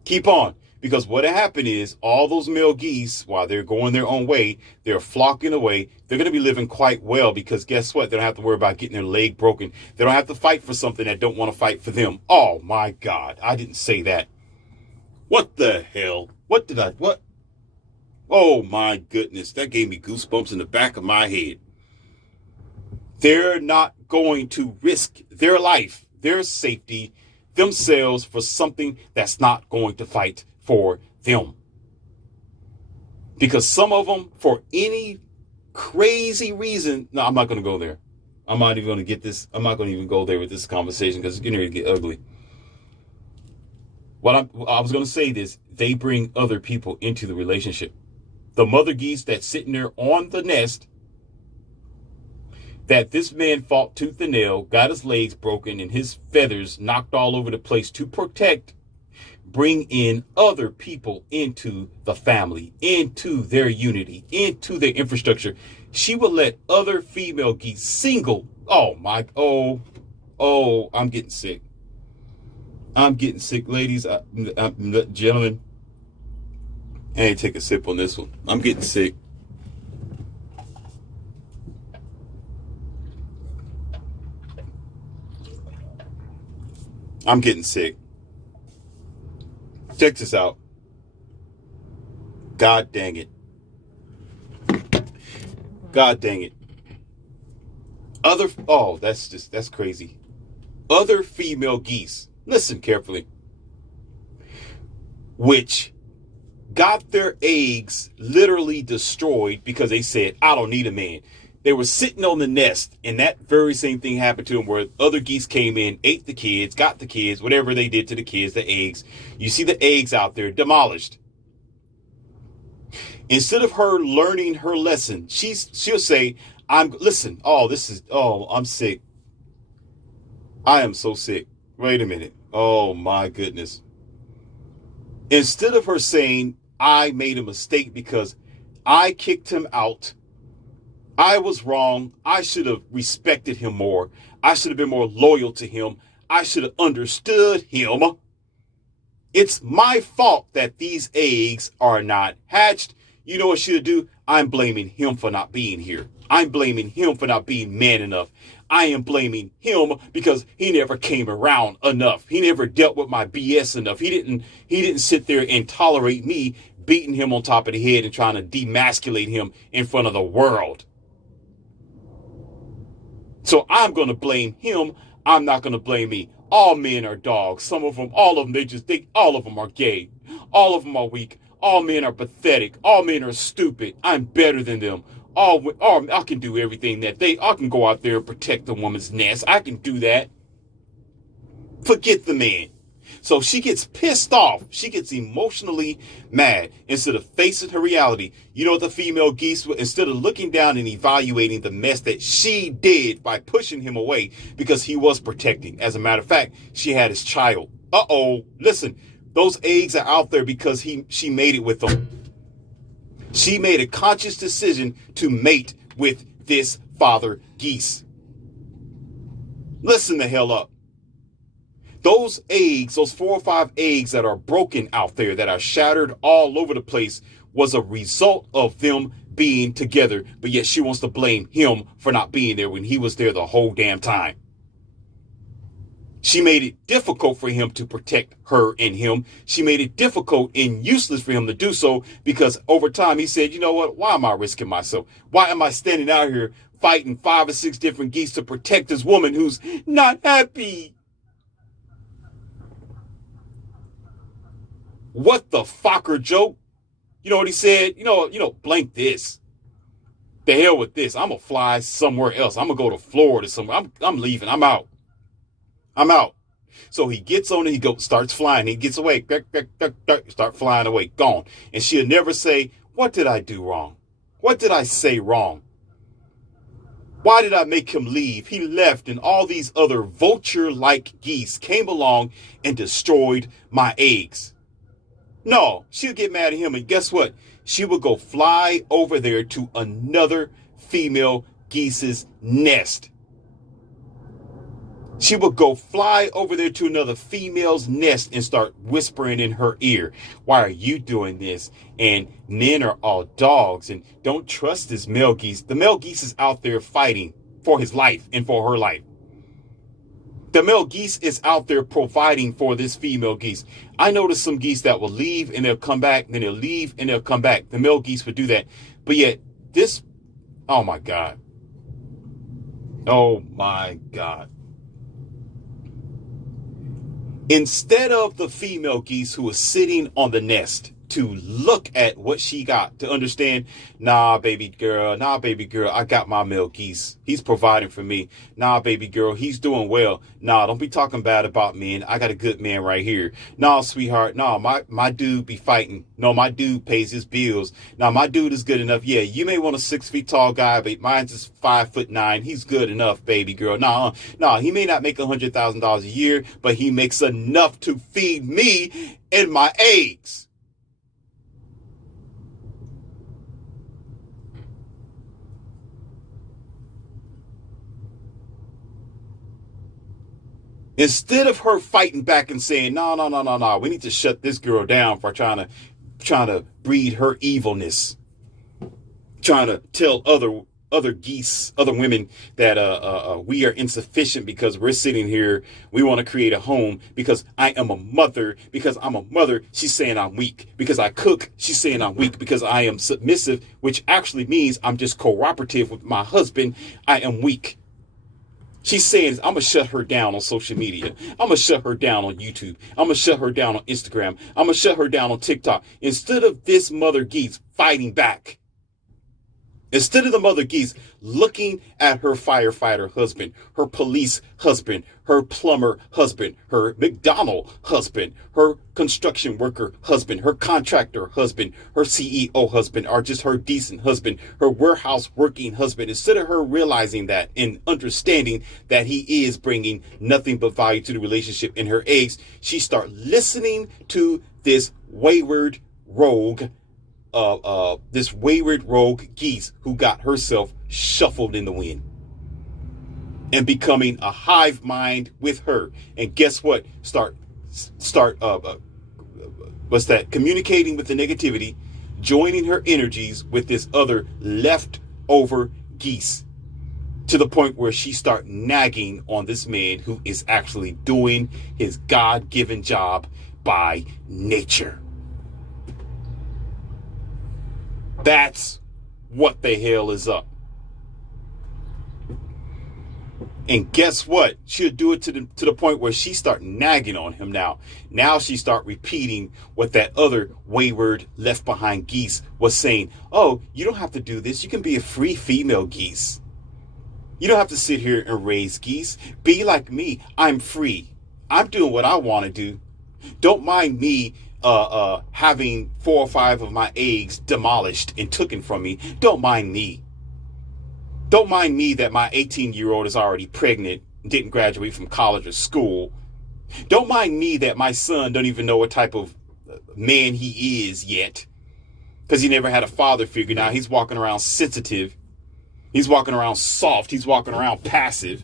Keep on. Because what happened is all those male geese, while they're going their own way, they're flocking away. They're going to be living quite well because guess what? They don't have to worry about getting their leg broken. They don't have to fight for something that don't want to fight for them. Oh my God. I didn't say that. What the hell? What? Oh my goodness. That gave me goosebumps in the back of my head. They're not going to risk their life, their safety, themselves for something that's not going to fight for them. Because some of them, for any crazy reason, no, I'm not going to go there. I'm not even going to get this. I'm not going to even go there with this conversation because it's getting ready to get ugly. I was going to say this, they bring other people into the relationship. The mother geese that's sitting there on the nest that this man fought tooth and nail, got his legs broken and his feathers knocked all over the place to protect, bring in other people into the family, into their unity, into their infrastructure. She would let other female geese single. I'm getting sick. I'm getting sick, ladies, gentlemen. I ain't take a sip on this one. I'm getting sick. I'm getting sick. Check this out. God dang it. God dang it. That's crazy. Other female geese, listen carefully, which got their eggs literally destroyed because they said, I don't need a man. They were sitting on the nest, and that very same thing happened to them where other geese came in, ate the kids, got the kids, whatever they did to the kids, the eggs. You see the eggs out there demolished. Instead of her learning her lesson, she'll say, I'm sick. I am so sick. Wait a minute. Oh my goodness. Instead of her saying, I made a mistake because I kicked him out, I was wrong. I should have respected him more. I should have been more loyal to him. I should have understood him. It's my fault that these eggs are not hatched. You know what I should do? I'm blaming him for not being here. I'm blaming him for not being man enough. I am blaming him because he never came around enough. He never dealt with my BS enough. He didn't sit there and tolerate me beating him on top of the head and trying to demasculate him in front of the world. So I'm going to blame him. I'm not going to blame me. All men are dogs. Some of them, all of them, they just think all of them are gay. All of them are weak. All men are pathetic. All men are stupid. I'm better than them. I can do everything I can go out there and protect the woman's nest. I can do that. Forget the man. So she gets pissed off. She gets emotionally mad instead of facing her reality. You know what the female geese, instead of looking down and evaluating the mess that she did by pushing him away because he was protecting. As a matter of fact, she had his child. Listen, those eggs are out there because she made it with them. She made a conscious decision to mate with this father geese. Listen the hell up. Those eggs, those 4 or 5 eggs that are broken out there, that are shattered all over the place, was a result of them being together. But yet she wants to blame him for not being there when he was there the whole damn time. She made it difficult for him to protect her and him. She made it difficult and useless for him to do so because over time he said, you know what? Why am I risking myself? Why am I standing out here fighting 5 or 6 different geese to protect this woman who's not happy? What the fucker joke? You know what he said? You know, blank this. The hell with this. I'm going to fly somewhere else. I'm going to go to Florida somewhere. I'm leaving. I'm out. So he gets on it. He starts flying. He gets away. Start flying away. Gone. And she'll never say, what did I do wrong? What did I say wrong? Why did I make him leave? He left and all these other vulture-like geese came along and destroyed my eggs. No, she'll get mad at him, and guess what? She will go fly over there to another female geese's nest. She would go fly over there to another female's nest and start whispering in her ear, why are you doing this? And men are all dogs and don't trust this male geese. The male geese is out there fighting for his life and for her life. The male geese is out there providing for this female geese. I noticed some geese that will leave and they'll come back, then they'll leave and they'll come back. The male geese would do that. But yet this, oh my God. Oh my God. Instead of the female geese who was sitting on the nest to look at what she got, to understand, nah, baby girl, I got my male geese. He's providing for me. Nah, baby girl, he's doing well. Nah, don't be talking bad about men. I got a good man right here. Nah, sweetheart, nah, my dude be fighting. No, my dude pays his bills. Nah, my dude is good enough. Yeah, you may want a 6 feet tall guy, but mine's just 5'9". He's good enough, baby girl. Nah, he may not make $100,000 a year, but he makes enough to feed me and my eggs. Instead of her fighting back and saying, no, we need to shut this girl down for trying to breed her evilness, trying to tell other geese, other women that we are insufficient because we're sitting here. We want to create a home because I am a mother. Because I'm a mother, she's saying I'm weak. Because I cook, she's saying I'm weak. Because I am submissive, which actually means I'm just cooperative with my husband, I am weak. She's saying, I'm going to shut her down on social media. I'm going to shut her down on YouTube. I'm going to shut her down on Instagram. I'm going to shut her down on TikTok. Instead of this mother geese fighting back, instead of the mother geese looking at her firefighter husband, her police husband, her plumber husband, her McDonald husband, her construction worker husband, her contractor husband, her CEO husband, or just her decent husband, her warehouse working husband, instead of her realizing that and understanding that he is bringing nothing but value to the relationship in her eggs, she start listening to this wayward rogue geese who got herself shuffled in the wind and becoming a hive mind with her. And guess what? Start communicating with the negativity, joining her energies with this other leftover geese, to the point where she start nagging on this man who is actually doing his God-given job by nature. That's what the hell is up. And guess what? She'll do it to the point where she start nagging on him now. Now she start repeating what that other wayward left behind geese was saying. Oh, you don't have to do this. You can be a free female geese. You don't have to sit here and raise geese. Be like me. I'm free. I'm doing what I want to do. Don't mind me having 4 or 5 of my eggs demolished and taken from me. Don't mind me. Don't mind me that my 18-year-old is already pregnant, didn't graduate from college or school. Don't mind me that my son don't even know what type of man he is yet, because he never had a father figure. Now he's walking around sensitive. He's walking around soft. He's walking around passive.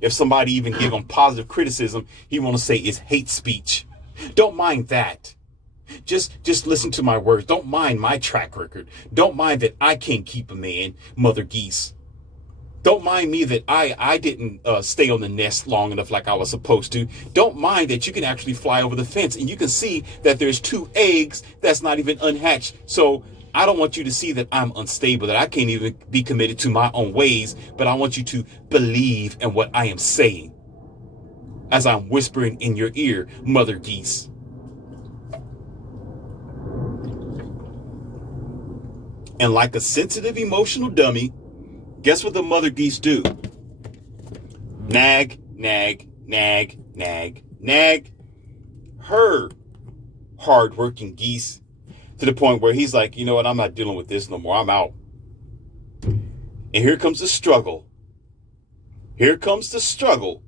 If somebody even give him positive criticism, he want to say it's hate speech. Don't mind that. Just listen to my words. Don't mind my track record. Don't mind that I can't keep a man, mother geese. Don't mind me that I didn't stay on the nest long enough like I was supposed to. Don't mind that you can actually fly over the fence and you can see that there's 2 eggs that's not even unhatched. So I don't want you to see that I'm unstable, that I can't even be committed to my own ways, but I want you to believe in what I am saying as I'm whispering in your ear, mother geese. And like a sensitive, emotional dummy, guess what the mother geese do? Nag, nag, nag, nag, nag. Her hardworking geese to the point where he's like, you know what? I'm not dealing with this no more. I'm out. And here comes the struggle. Here comes the struggle.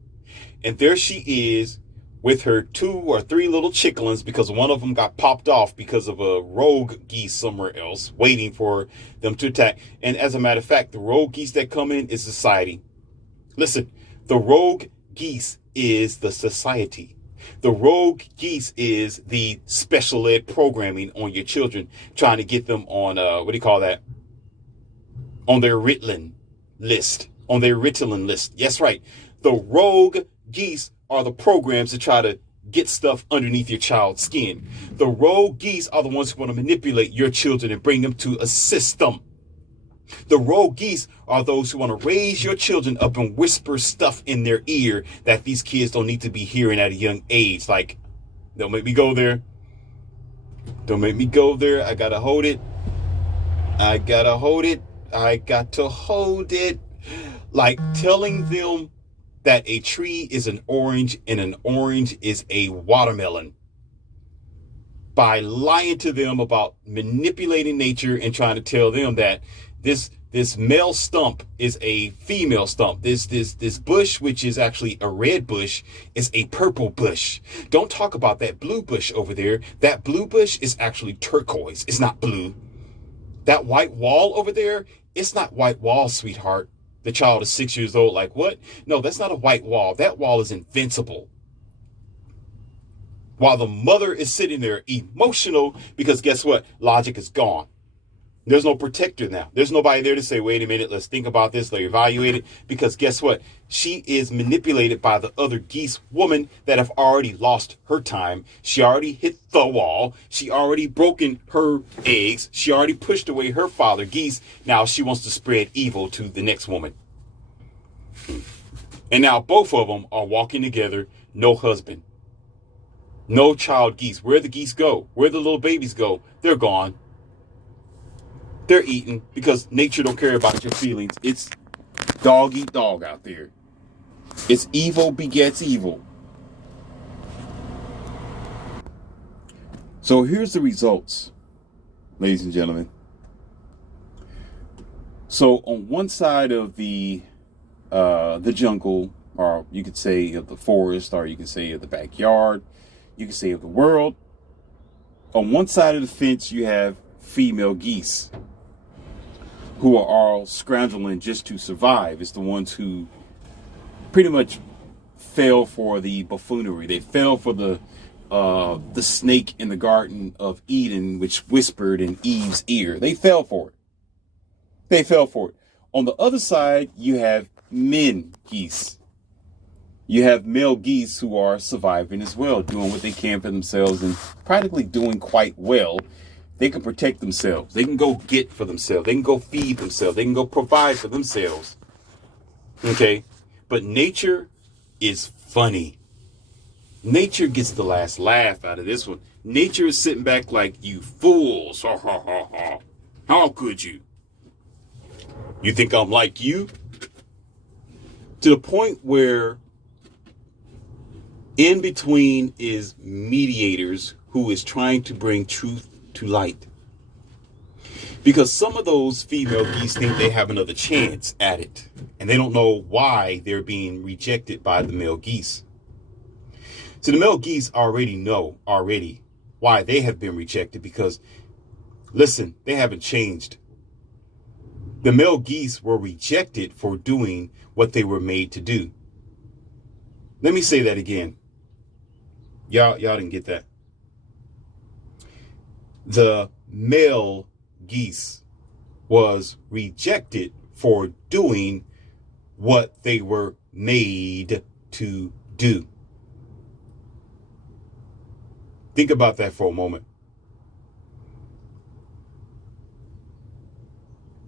And there she is with her 2 or 3 little chicklings, because one of them got popped off because of a rogue geese somewhere else waiting for them to attack. And as a matter of fact, the rogue geese that come in is society. Listen, the rogue geese is the society. The rogue geese is the special ed programming on your children, trying to get them on, what do you call that? On their Ritalin list. On their Ritalin list. Yes, right. The rogue geese are the programs to try to get stuff underneath your child's skin. The rogue geese are the ones who want to manipulate your children and bring them to a system. The rogue geese are those who want to raise your children up and whisper stuff in their ear that these kids don't need to be hearing at a young age. Like, don't make me go there. Don't make me go there. I gotta hold it. I gotta hold it. I got to hold it. Like telling them that a tree is an orange and an orange is a watermelon. By lying to them about manipulating nature and trying to tell them that this male stump is a female stump. This bush, which is actually a red bush, is a purple bush. Don't talk about that blue bush over there. That blue bush is actually turquoise. It's not blue. That white wall over there, it's not white wall, sweetheart. The child is 6 years old. Like, what? No, that's not a white wall. That wall is invincible. While the mother is sitting there emotional because guess what? Logic is gone. There's no protector now. There's nobody there to say, wait a minute, let's think about this, let's evaluate it. Because guess what? She is manipulated by the other geese woman that have already lost her time. She already hit the wall. She already broken her eggs. She already pushed away her father geese. Now she wants to spread evil to the next woman. And now both of them are walking together, no husband, no child geese. Where the geese go? Where the little babies go? They're gone. They're eating because nature don't care about your feelings. It's dog eat dog out there. It's evil begets evil. So here's the results, ladies and gentlemen. So on one side of the jungle, or you could say of the forest, or you can say of the backyard, you can say of the world. On one side of the fence, you have female geese who are all scrounging just to survive. It's the ones who pretty much fell for the buffoonery. They fell for the snake in the Garden of Eden, which whispered in Eve's ear. They fell for it. They fell for it. On the other side, you have men geese. You have male geese who are surviving as well, doing what they can for themselves and practically doing quite well. They can protect themselves. They can go get for themselves. They can go feed themselves. They can go provide for themselves. Okay? But nature is funny. Nature gets the last laugh out of this one. Nature is sitting back like, you fools. Ha, ha, ha, ha. How could you? You think I'm like you? To the point where in between is mediators who is trying to bring truth to light. Because some of those female geese think they have another chance at it. And they don't know why they're being rejected by the male geese. So the male geese already know why they have been rejected. Because, listen, they haven't changed. The male geese were rejected for doing what they were made to do. Let me say that again. Y'all didn't get that. The male geese was rejected for doing what they were made to do. Think about that for a moment.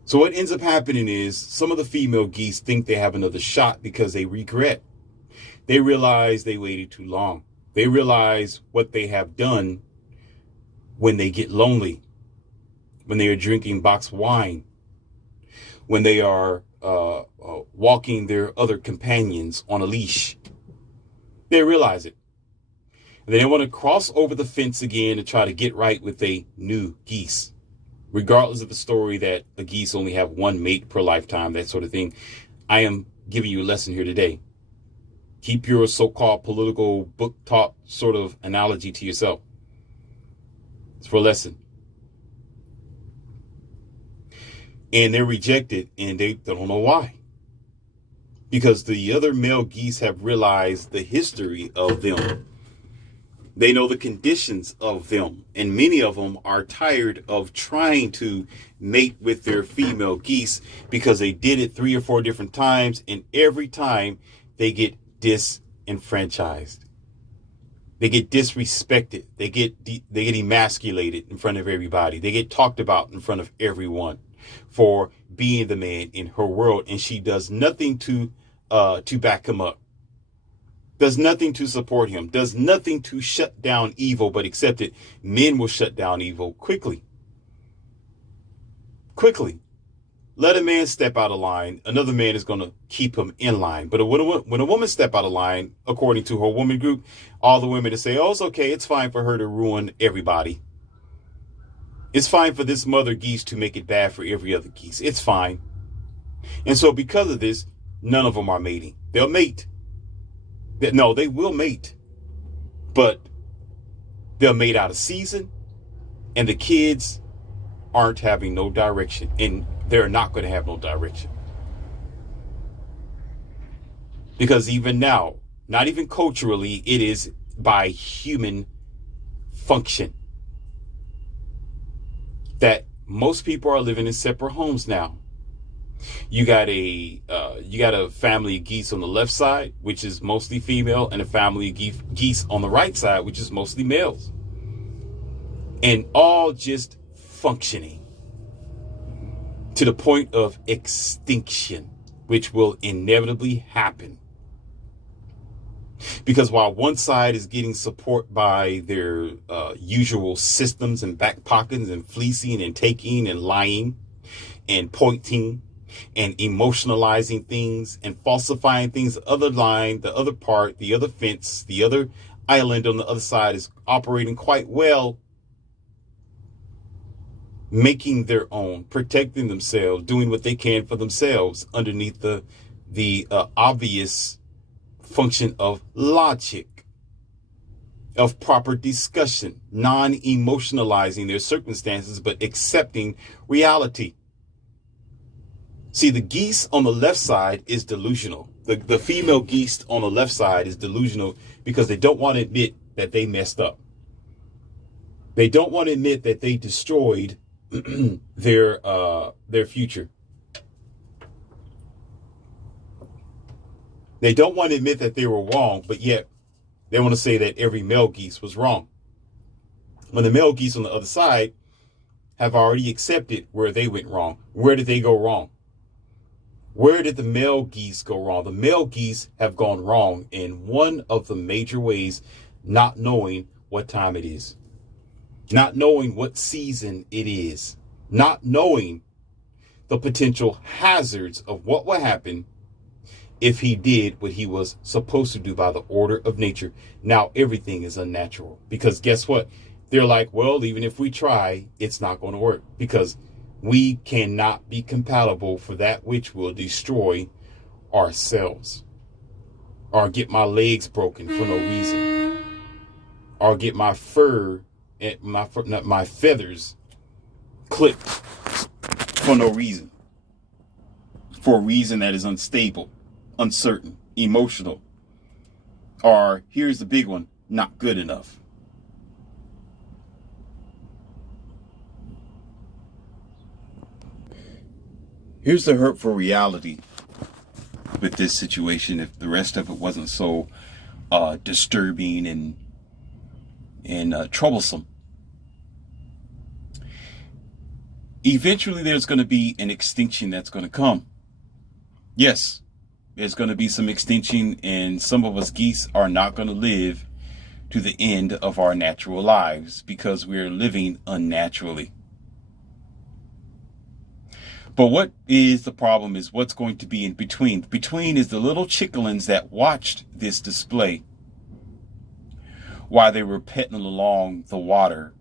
So what ends up happening is some of the female geese think they have another shot because they regret. They realize they waited too long. They realize what they have done when they get lonely, when they are drinking boxed wine, when they are walking their other companions on a leash. They realize it. And they want to cross over the fence again to try to get right with a new geese. Regardless of the story that the geese only have one mate per lifetime, that sort of thing. I am giving you a lesson here today. Keep your so-called political book talk sort of analogy to yourself. It's for a lesson. And they're rejected and they don't know why. because the other male geese have realized the history of them. They know the conditions of them, and many of them are tired of trying to mate with their female geese because they did it 3 or 4 different times, and every time they get disenfranchised. They get disrespected. They get emasculated in front of everybody. They get talked about in front of everyone for being the man in her world, and she does nothing to back him up. Does nothing to support him, does nothing to shut down evil, but accept it. Men will shut down evil quickly. Quickly. Let a man step out of line, another man is going to keep him in line. But when a woman step out of line, according to her woman group, all the women to say, oh, it's okay, it's fine for her to ruin everybody. It's fine for this mother geese to make it bad for every other geese. It's fine. And so because of this, none of them are mating. They'll mate. No, they will mate, but they'll mate out of season, and the kids aren't having no direction, and they're not going to have no direction. Because even now, not even culturally, it is by human function that most people are living in separate homes now. You got a family of geese on the left side, which is mostly female, and a family of geese on the right side, which is mostly males. And all just functioning to the point of extinction, which will inevitably happen. Because while one side is getting support by their usual systems and back pockets and fleecing and taking and lying and pointing and emotionalizing things and falsifying things, the other line, the other part, the other fence, the other island on the other side is operating quite well, making their own, protecting themselves, doing what they can for themselves underneath the obvious function of logic, of proper discussion, non-emotionalizing their circumstances, but accepting reality. See, the geese on the left side is delusional. The female geese on the left side is delusional because they don't want to admit that they messed up. They don't want to admit that they destroyed their future. They don't want to admit that they were wrong, but yet they want to say that every male geese was wrong. When the male geese on the other side have already accepted where they went wrong. Where did they go wrong? Where did the male geese go wrong? The male geese have gone wrong in one of the major ways, not knowing what time it is, not knowing what season it is, not knowing the potential hazards of what will happen if he did what he was supposed to do by the order of nature. Now everything is unnatural because guess what? They're like, well, even if we try, it's not going to work because we cannot be compatible for that which will destroy ourselves, or get my legs broken for no reason, or get my my feathers clipped for no reason, for a reason that is unstable, uncertain, emotional, or here's the big one, not good enough. Here's the hurtful reality with this situation, if the rest of it wasn't so disturbing and troublesome. Eventually, there's going to be an extinction that's going to come. Yes, there's going to be some extinction, and some of us geese are not going to live to the end of our natural lives because we're living unnaturally. But what is the problem is what's going to be in between. Between is the little chicklins that watched this display while they were petting along the water,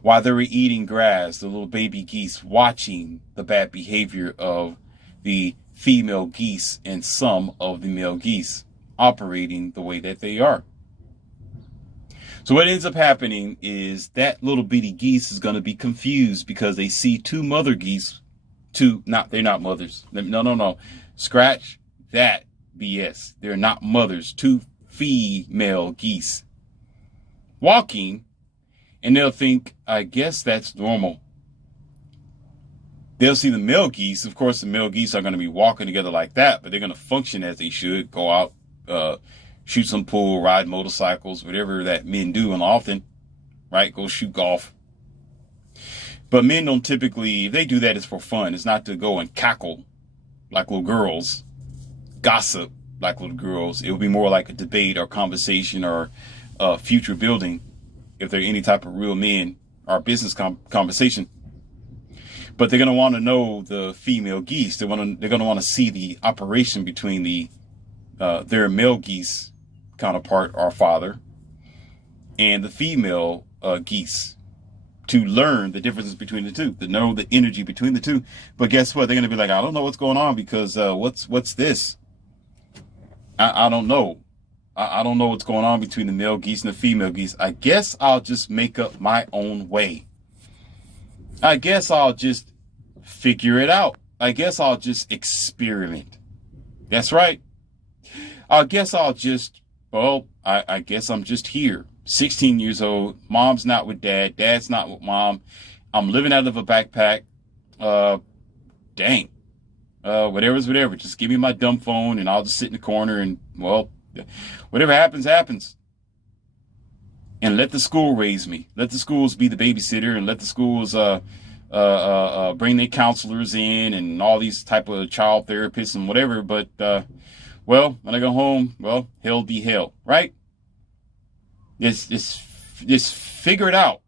while they were eating grass, the little baby geese watching the bad behavior of the female geese and some of the male geese operating the way that they are. So what ends up happening is that little bitty geese is going to be confused because they see two mother geese. They're not mothers. No. Scratch that BS. They're not mothers. Two female geese walking, and they'll think, I guess that's normal. They'll see the male geese. Of course, the male geese are going to be walking together like that, but they're going to function as they should. Go out, shoot some pool, ride motorcycles, whatever that men do, and often, right? Go shoot golf. But men don't typically, if they do that, it's for fun. It's not to go and cackle like little girls, gossip like little girls. It would be more like a debate or conversation or future building if they're any type of real men or business conversation. But they're going to want to know the female geese. They're going to want to see the operation between their male geese counterpart or father and the female geese, to learn the differences between the two, to know the energy between the two. But guess what? They're going to be like, I don't know what's going on because what's this? I don't know. I don't know what's going on between the male geese and the female geese. I guess I'll just make up my own way. I guess I'll just figure it out. I guess I'll just experiment. That's right. I guess I'll just, I guess I'm just here. 16 years old. Mom's not with dad. Dad's not with mom. I'm living out of a backpack. Dang. Whatever's whatever. Just give me my dumb phone and I'll just sit in the corner and, whatever happens, happens. And let the school raise me. Let the schools be the babysitter and let the schools bring their counselors in and all these type of child therapists and whatever. But, when I go home, hell be hell, right? Just figure it out.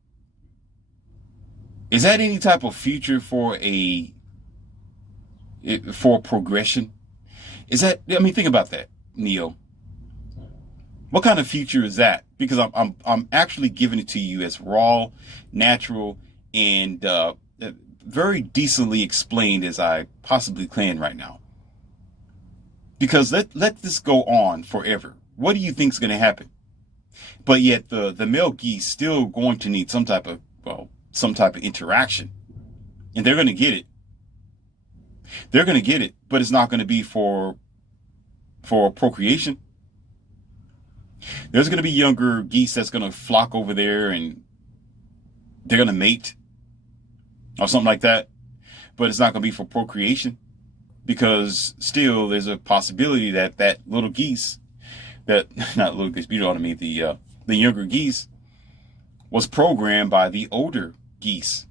Is that any type of future for progression? Is that, think about that, Neo. What kind of future is that? Because I'm actually giving it to you as raw, natural, and very decently explained as I possibly can right now. Because let this go on forever. What do you think is going to happen? But yet the male geese still going to need some type of interaction. And they're going to get it. They're going to get it, but it's not going to be for procreation. There's going to be younger geese that's going to flock over there and they're going to mate or something like that. But it's not going to be for procreation because still there's a possibility that little geese, not little geese, you know what I mean, the younger geese was programmed by the older geese.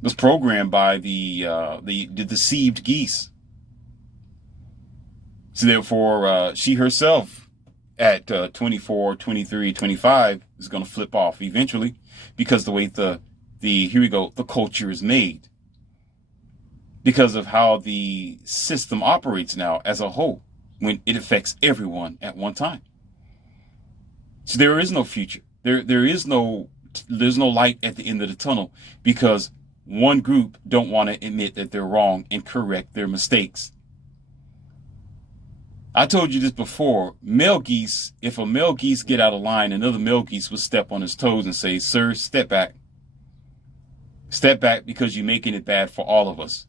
Was programmed by the deceived geese. So therefore, she herself at 24, 23, 25 is going to flip off eventually because the way the culture is made. Because of how the system operates now as a whole when it affects everyone at one time. So there is no future. There's no light at the end of the tunnel because one group don't want to admit that they're wrong and correct their mistakes. I told you this before. Male geese, if a male geese get out of line, another male geese will step on his toes and say, "Sir, step back. Step back because you're making it bad for all of us."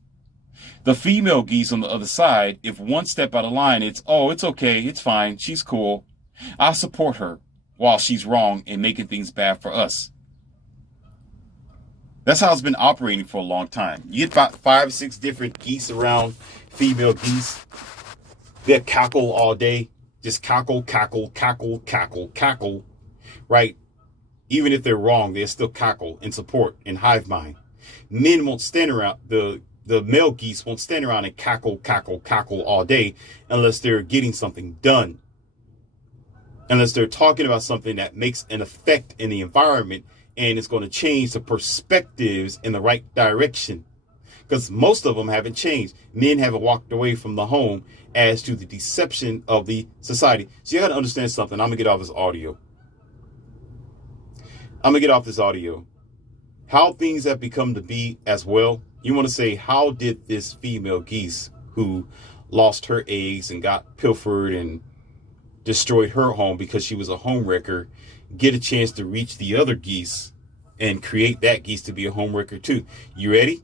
The female geese on the other side, if one step out of line, it's okay, it's fine, she's cool. I'll support her while she's wrong and making things bad for us. That's how it's been operating for a long time. You get about 5 or 6 different geese around, female geese. They'll cackle all day. Just cackle, cackle, cackle, cackle, cackle. Right? Even if they're wrong, they'll still cackle and support and hive mind. Men won't stand around, the male geese won't stand around and cackle, cackle, cackle all day unless they're getting something done. Unless they're talking about something that makes an effect in the environment and it's going to change the perspectives in the right direction. Because most of them haven't changed. Men haven't walked away from the home as to the deception of the society. So you got to understand something. I'm going to get off this audio. How things have become to be as well. You want to say, how did this female geese who lost her eggs and got pilfered and destroyed her home because she was a home wrecker get a chance to reach the other geese and create that geese to be a home wrecker too? You ready?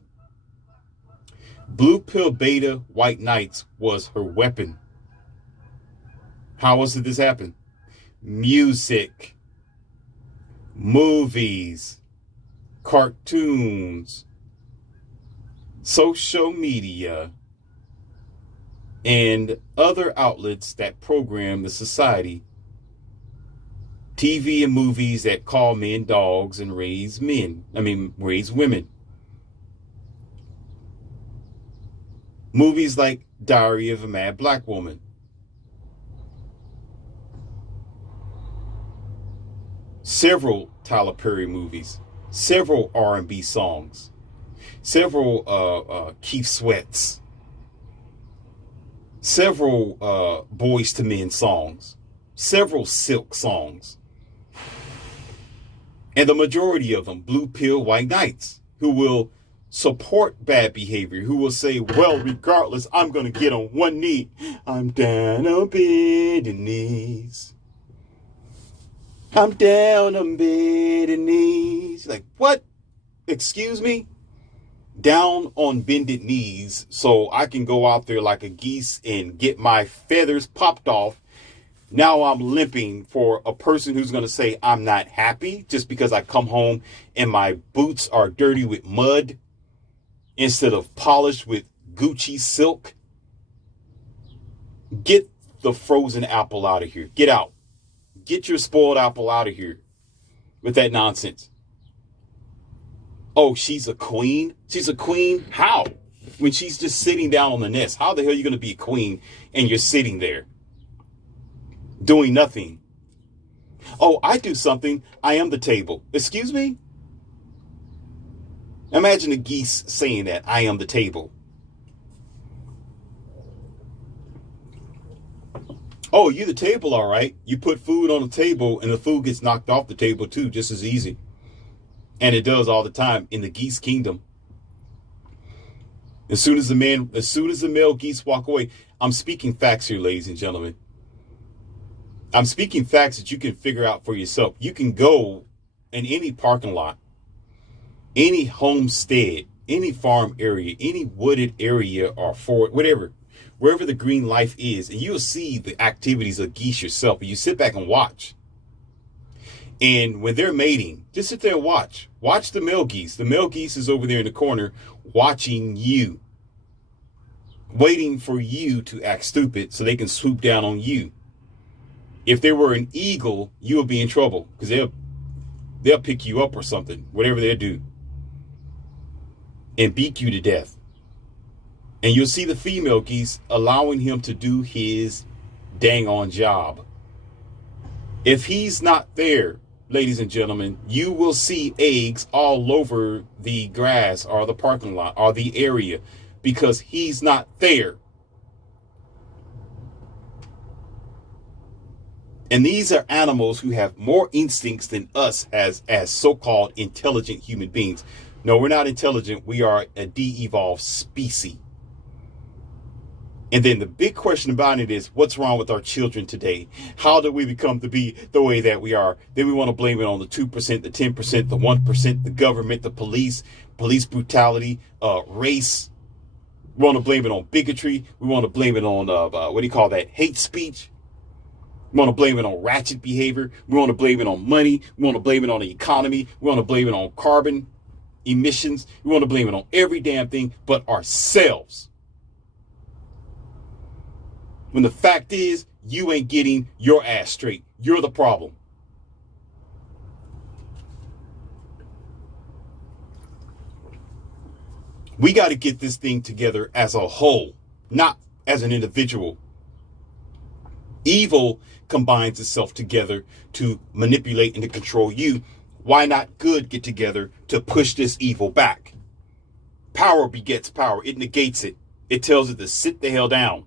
Blue pill beta white knights was her weapon. How else did this happen? Music, movies, cartoons, social media, and other outlets that program the society. TV and movies that call men dogs and raise women. Movies like Diary of a Mad Black Woman. Several Tyler Perry movies. Several R&B songs. Several Keith Sweats. Several Boys to Men songs. Several Silk songs. And the majority of them, blue pill white knights, who will support bad behavior, who will say, well, regardless, I'm going to get on one knee. I'm down on bended knees. I'm down on bended knees. Like, what? Excuse me? Down on bended knees so I can go out there like a geese and get my feathers popped off. Now I'm limping for a person who's going to say I'm not happy just because I come home and my boots are dirty with mud instead of polished with Gucci silk. Get the frozen apple out of here. Get out. Get your spoiled apple out of here with that nonsense. Oh, she's a queen? She's a queen? How? When she's just sitting down on the nest. How the hell are you going to be a queen and you're sitting there doing nothing? Oh, I do something. I am the table. Excuse me? Imagine a geese saying that. I am the table. Oh, you the table, all right. You put food on the table and the food gets knocked off the table too, just as easy. And it does all the time in the geese kingdom. As soon as the male geese walk away, I'm speaking facts here, ladies and gentlemen. I'm speaking facts that you can figure out for yourself. You can go in any parking lot, any homestead, any farm area, any wooded area or forest, whatever, wherever the green life is, and you'll see the activities of geese yourself. And you sit back and watch. And when they're mating, just sit there and watch. Watch the male geese. The male geese is over there in the corner watching you, waiting for you to act stupid so they can swoop down on you. If they were an eagle, you would be in trouble because they'll pick you up or something, whatever they'll do, and beat you to death. And you'll see the female geese allowing him to do his dang on job. If he's not there, ladies and gentlemen, you will see eggs all over the grass or the parking lot or the area because he's not there. And these are animals who have more instincts than us as so-called intelligent human beings. No, we're not intelligent. We are a de-evolved species. And then the big question about it is, what's wrong with our children today? How did we become to be the way that we are? Then we want to blame it on the 2%, the 10%, the 1%, the government, the police brutality, race. We want to blame it on bigotry. We want to blame it on, hate speech. We want to blame it on ratchet behavior. We want to blame it on money. We want to blame it on the economy. We want to blame it on carbon emissions. We want to blame it on every damn thing but ourselves. When the fact is, you ain't getting your ass straight. You're the problem. We got to get this thing together as a whole, not as an individual. Evil combines itself together to manipulate and to control you. Why not good get together to push this evil back? Power begets power. It negates it. It tells it to sit the hell down.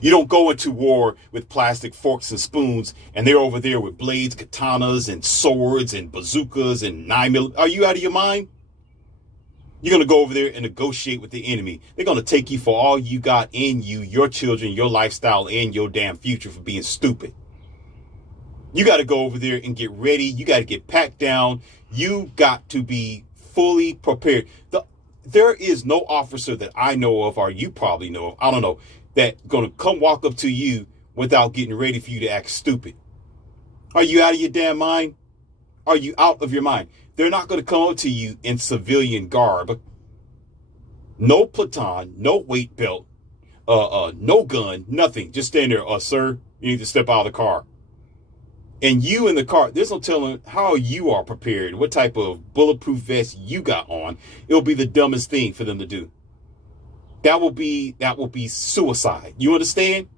You don't go into war with plastic forks and spoons and they're over there with blades, katanas, and swords and bazookas and 9mm. Are you out of your mind? You're going to go over there and negotiate with the enemy. They're going to take you for all you got in you, your children, your lifestyle, and your damn future for being stupid. You got to go over there and get ready. You got to get packed down. You got to be fully prepared. There is no officer that I know of, or you probably know of, I don't know, that gonna come walk up to you without getting ready for you to act stupid. Are you out of your damn mind? Are you out of your mind? They're not gonna come up to you in civilian garb, no platoon, no weight belt, no gun, nothing. Just stand there, sir, you need to step out of the car. And you in the car, there's no telling how you are prepared, what type of bulletproof vest you got on. It'll be the dumbest thing for them to do. That will be suicide. You understand?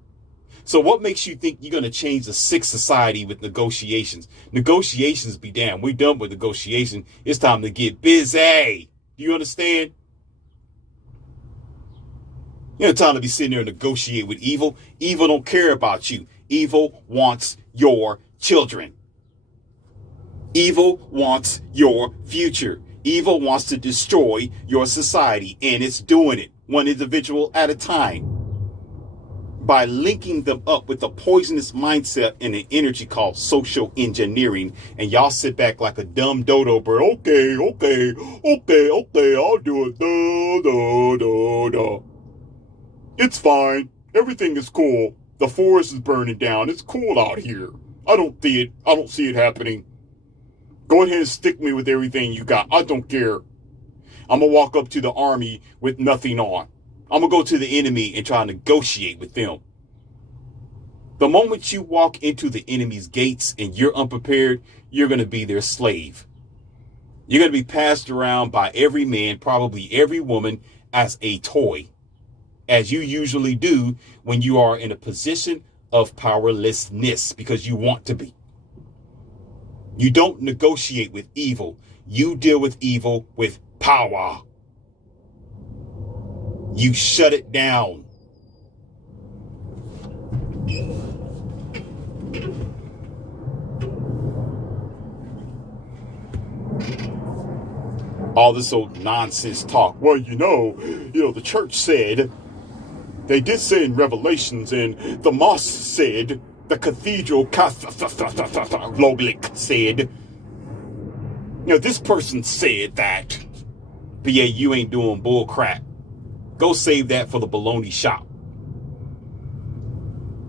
So what makes you think you're going to change the sick society with negotiations? Negotiations be damned. We're done with negotiation. It's time to get busy. Do you understand? You know, time to be sitting there and negotiate with evil. Evil don't care about you. Evil wants your children. Evil wants your future. Evil wants to destroy your society, and it's doing it one individual at a time by linking them up with a poisonous mindset and an energy called social engineering. And y'all sit back like a dumb dodo bird. Okay, I'll do it. It's fine. Everything is cool. The forest is burning down. It's cool out here. I don't see it happening. Go ahead and stick me with everything you got. I don't care. I'm going to walk up to the army with nothing on. I'm going to go to the enemy and try to negotiate with them. The moment you walk into the enemy's gates and you're unprepared, you're going to be their slave. You're going to be passed around by every man, probably every woman, as a toy, as you usually do when you are in a position of powerlessness, because you want to be. You don't negotiate with evil. You deal with evil with power. You shut it down. All this old nonsense talk. Well, the church said, they did say in Revelations, and the mosque said, the cathedral Catholic said, this person said that. But yeah, you ain't doing bull crap. Go save that for the baloney shop.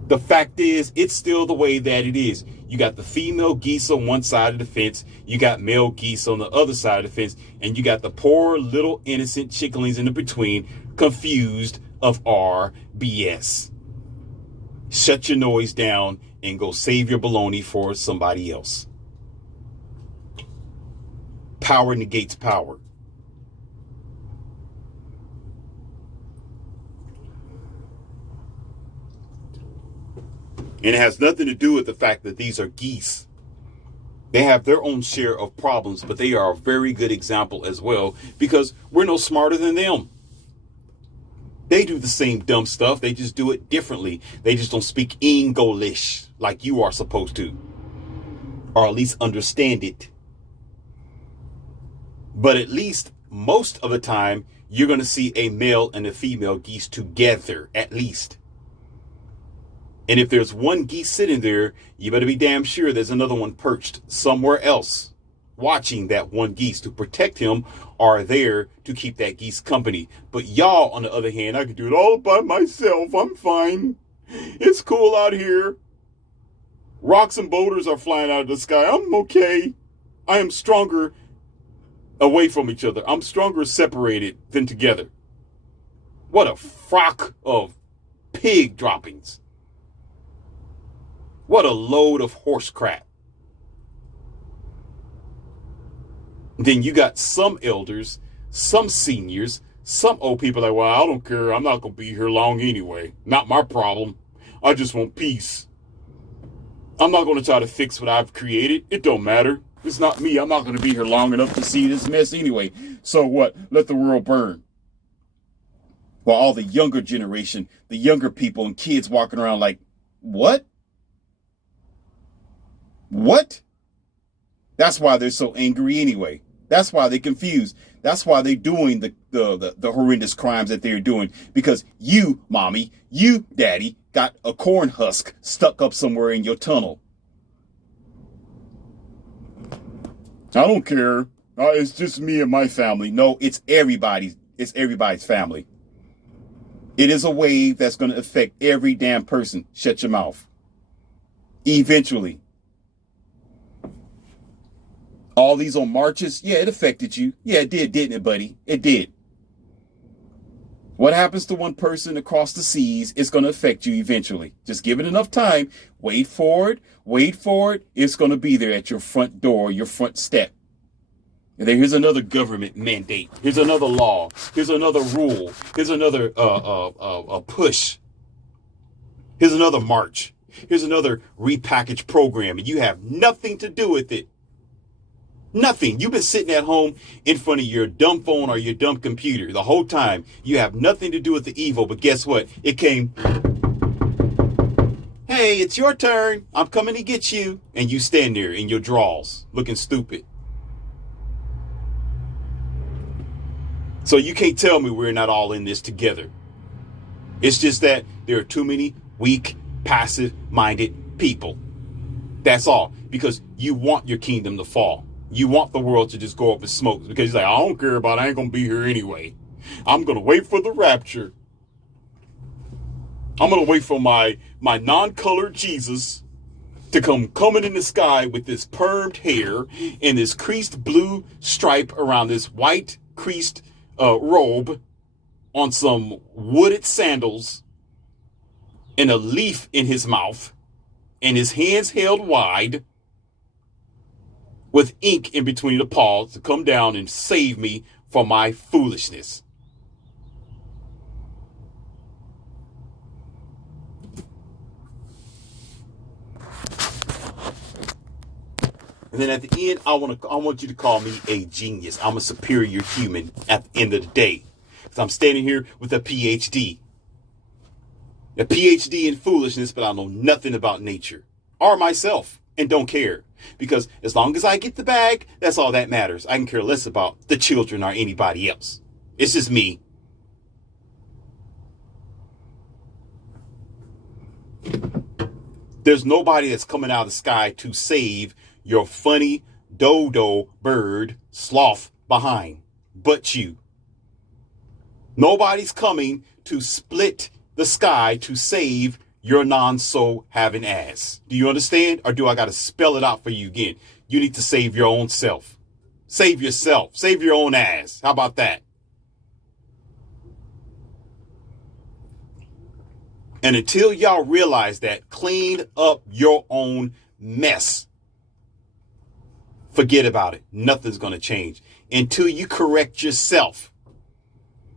The fact is, it's still the way that it is. You got the female geese on one side of the fence, you got male geese on the other side of the fence, and you got the poor little innocent chicklings in the between, confused of RBS. Shut your noise down and go save your baloney for somebody else. Power negates power. And it has nothing to do with the fact that these are geese. They have their own share of problems, but they are a very good example as well, because we're no smarter than them. They do the same dumb stuff. They just do it differently. They just don't speak English like you are supposed to, or at least understand it. But at least most of the time, you're going to see a male and a female geese together, at least. And if there's one geese sitting there, you better be damn sure there's another one perched somewhere else, watching that one geese to protect him, or there to keep that geese company. But y'all, on the other hand, I can do it all by myself. I'm fine. It's cool out here. Rocks and boulders are flying out of the sky. I'm okay. I am stronger away from each other. I'm stronger separated than together. What a frock of pig droppings. What a load of horse crap. Then you got some elders, some seniors, some old people that, well, I don't care. I'm not going to be here long anyway. Not my problem. I just want peace. I'm not going to try to fix what I've created. It don't matter. It's not me. I'm not going to be here long enough to see this mess anyway. So what? Let the world burn. While all the younger generation, the younger people and kids walking around like, what? What? That's why they're so angry anyway. That's why they're confused. That's why they're doing the horrendous crimes that they're doing. Because you, mommy, you, daddy, got a corn husk stuck up somewhere in your tunnel. I don't care. It's just me and my family. No, it's everybody. it's everybody's family. It is a wave that's going to affect every damn person. Shut your mouth. Eventually. All these on marches, yeah, it affected you. Yeah, it did, didn't it, buddy? It did. What happens to one person across the seas is going to affect you eventually. Just give it enough time. Wait for it. Wait for it. It's going to be there at your front door, your front step. And then here's another government mandate. Here's another law. Here's another rule. Here's another push. Here's another march. Here's another repackaged program. And you have nothing to do with it. Nothing. You've been sitting at home in front of your dumb phone or your dumb computer the whole time. You have nothing to do with the evil. But guess what? It came. Hey, it's your turn. I'm coming to get you. And you stand there in your drawers looking stupid. So you can't tell me we're not all in this together. It's just that there are too many weak, passive-minded people. That's all. Because you want your kingdom to fall. You want the world to just go up in smoke. Because you're like, I don't care about it. I ain't going to be here anyway. I'm going to wait for the rapture. I'm going to wait for my non-colored Jesus to coming in the sky with this permed hair and this creased blue stripe around this white creased robe on some wooded sandals and a leaf in his mouth and his hands held wide with ink in between the paws to come down and save me from my foolishness. And then at the end, I want you to call me a genius. I'm a superior human at the end of the day. Because I'm standing here with a PhD. A PhD in foolishness, but I know nothing about nature or myself and don't care. Because as long as I get the bag, that's all that matters. I can care less about the children or anybody else. It's just me. There's nobody that's coming out of the sky to save your funny dodo bird sloth behind but you. Nobody's coming to split the sky to save your non-soul having ass. Do you understand? Or do I got to spell it out for you again? You need to save your own self. Save yourself. Save your own ass. How about that? And until y'all realize that, clean up your own mess. Forget about it. Nothing's going to change until you correct yourself.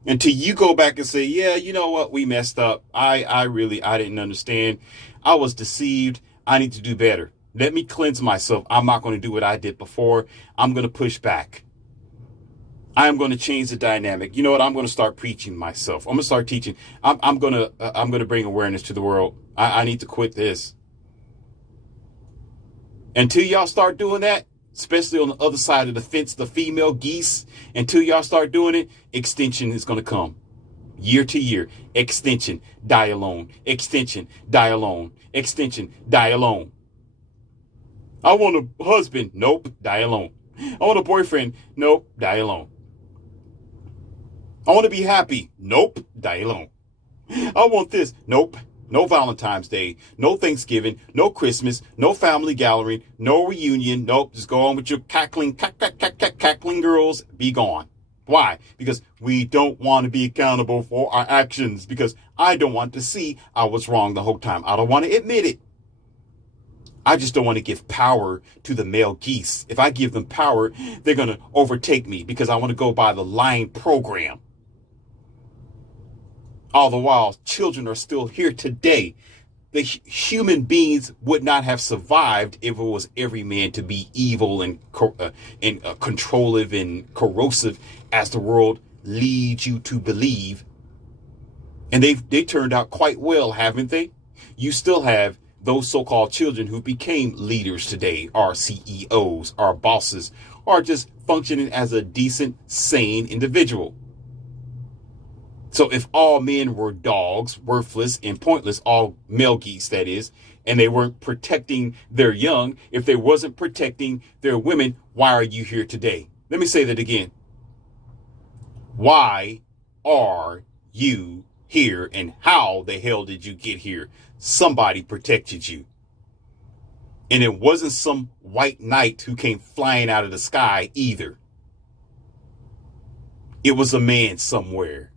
Until you go back and say, yeah, you know what? We messed up. I didn't understand. I was deceived. I need to do better. Let me cleanse myself. I'm not going to do what I did before. I'm going to push back. I'm going to change the dynamic. You know what? I'm going to start preaching myself. I'm going to start teaching. I'm going to bring awareness to the world. I need to quit this. Until y'all start doing that, especially on the other side of the fence, the female geese, until y'all start doing it, extinction is going to come. Year to year. Extinction, die alone. Extinction, die alone. Extinction, die alone. I want a husband. Nope, die alone. I want a boyfriend. Nope, die alone. I want to be happy. Nope, die alone. I want this. Nope. No Valentine's Day, no Thanksgiving, no Christmas, no family gathering, no reunion. Nope, just go on with your cackling girls. Be gone. Why? Because we don't want to be accountable for our actions. Because I don't want to see I was wrong the whole time. I don't want to admit it. I just don't want to give power to the male geese. If I give them power, they're going to overtake me because I want to go by the line program. All the while, children are still here today. The human beings would not have survived if it was every man to be evil and controlling and corrosive as the world leads you to believe. And they turned out quite well, haven't they? You still have those so-called children who became leaders today, are CEOs, are bosses, or just functioning as a decent, sane individual. So if all men were dogs, worthless and pointless, all male geese, that is, and they weren't protecting their young, if they wasn't protecting their women, why are you here today? Let me say that again. Why are you here and how the hell did you get here? Somebody protected you. And it wasn't some white knight who came flying out of the sky either. It was a man somewhere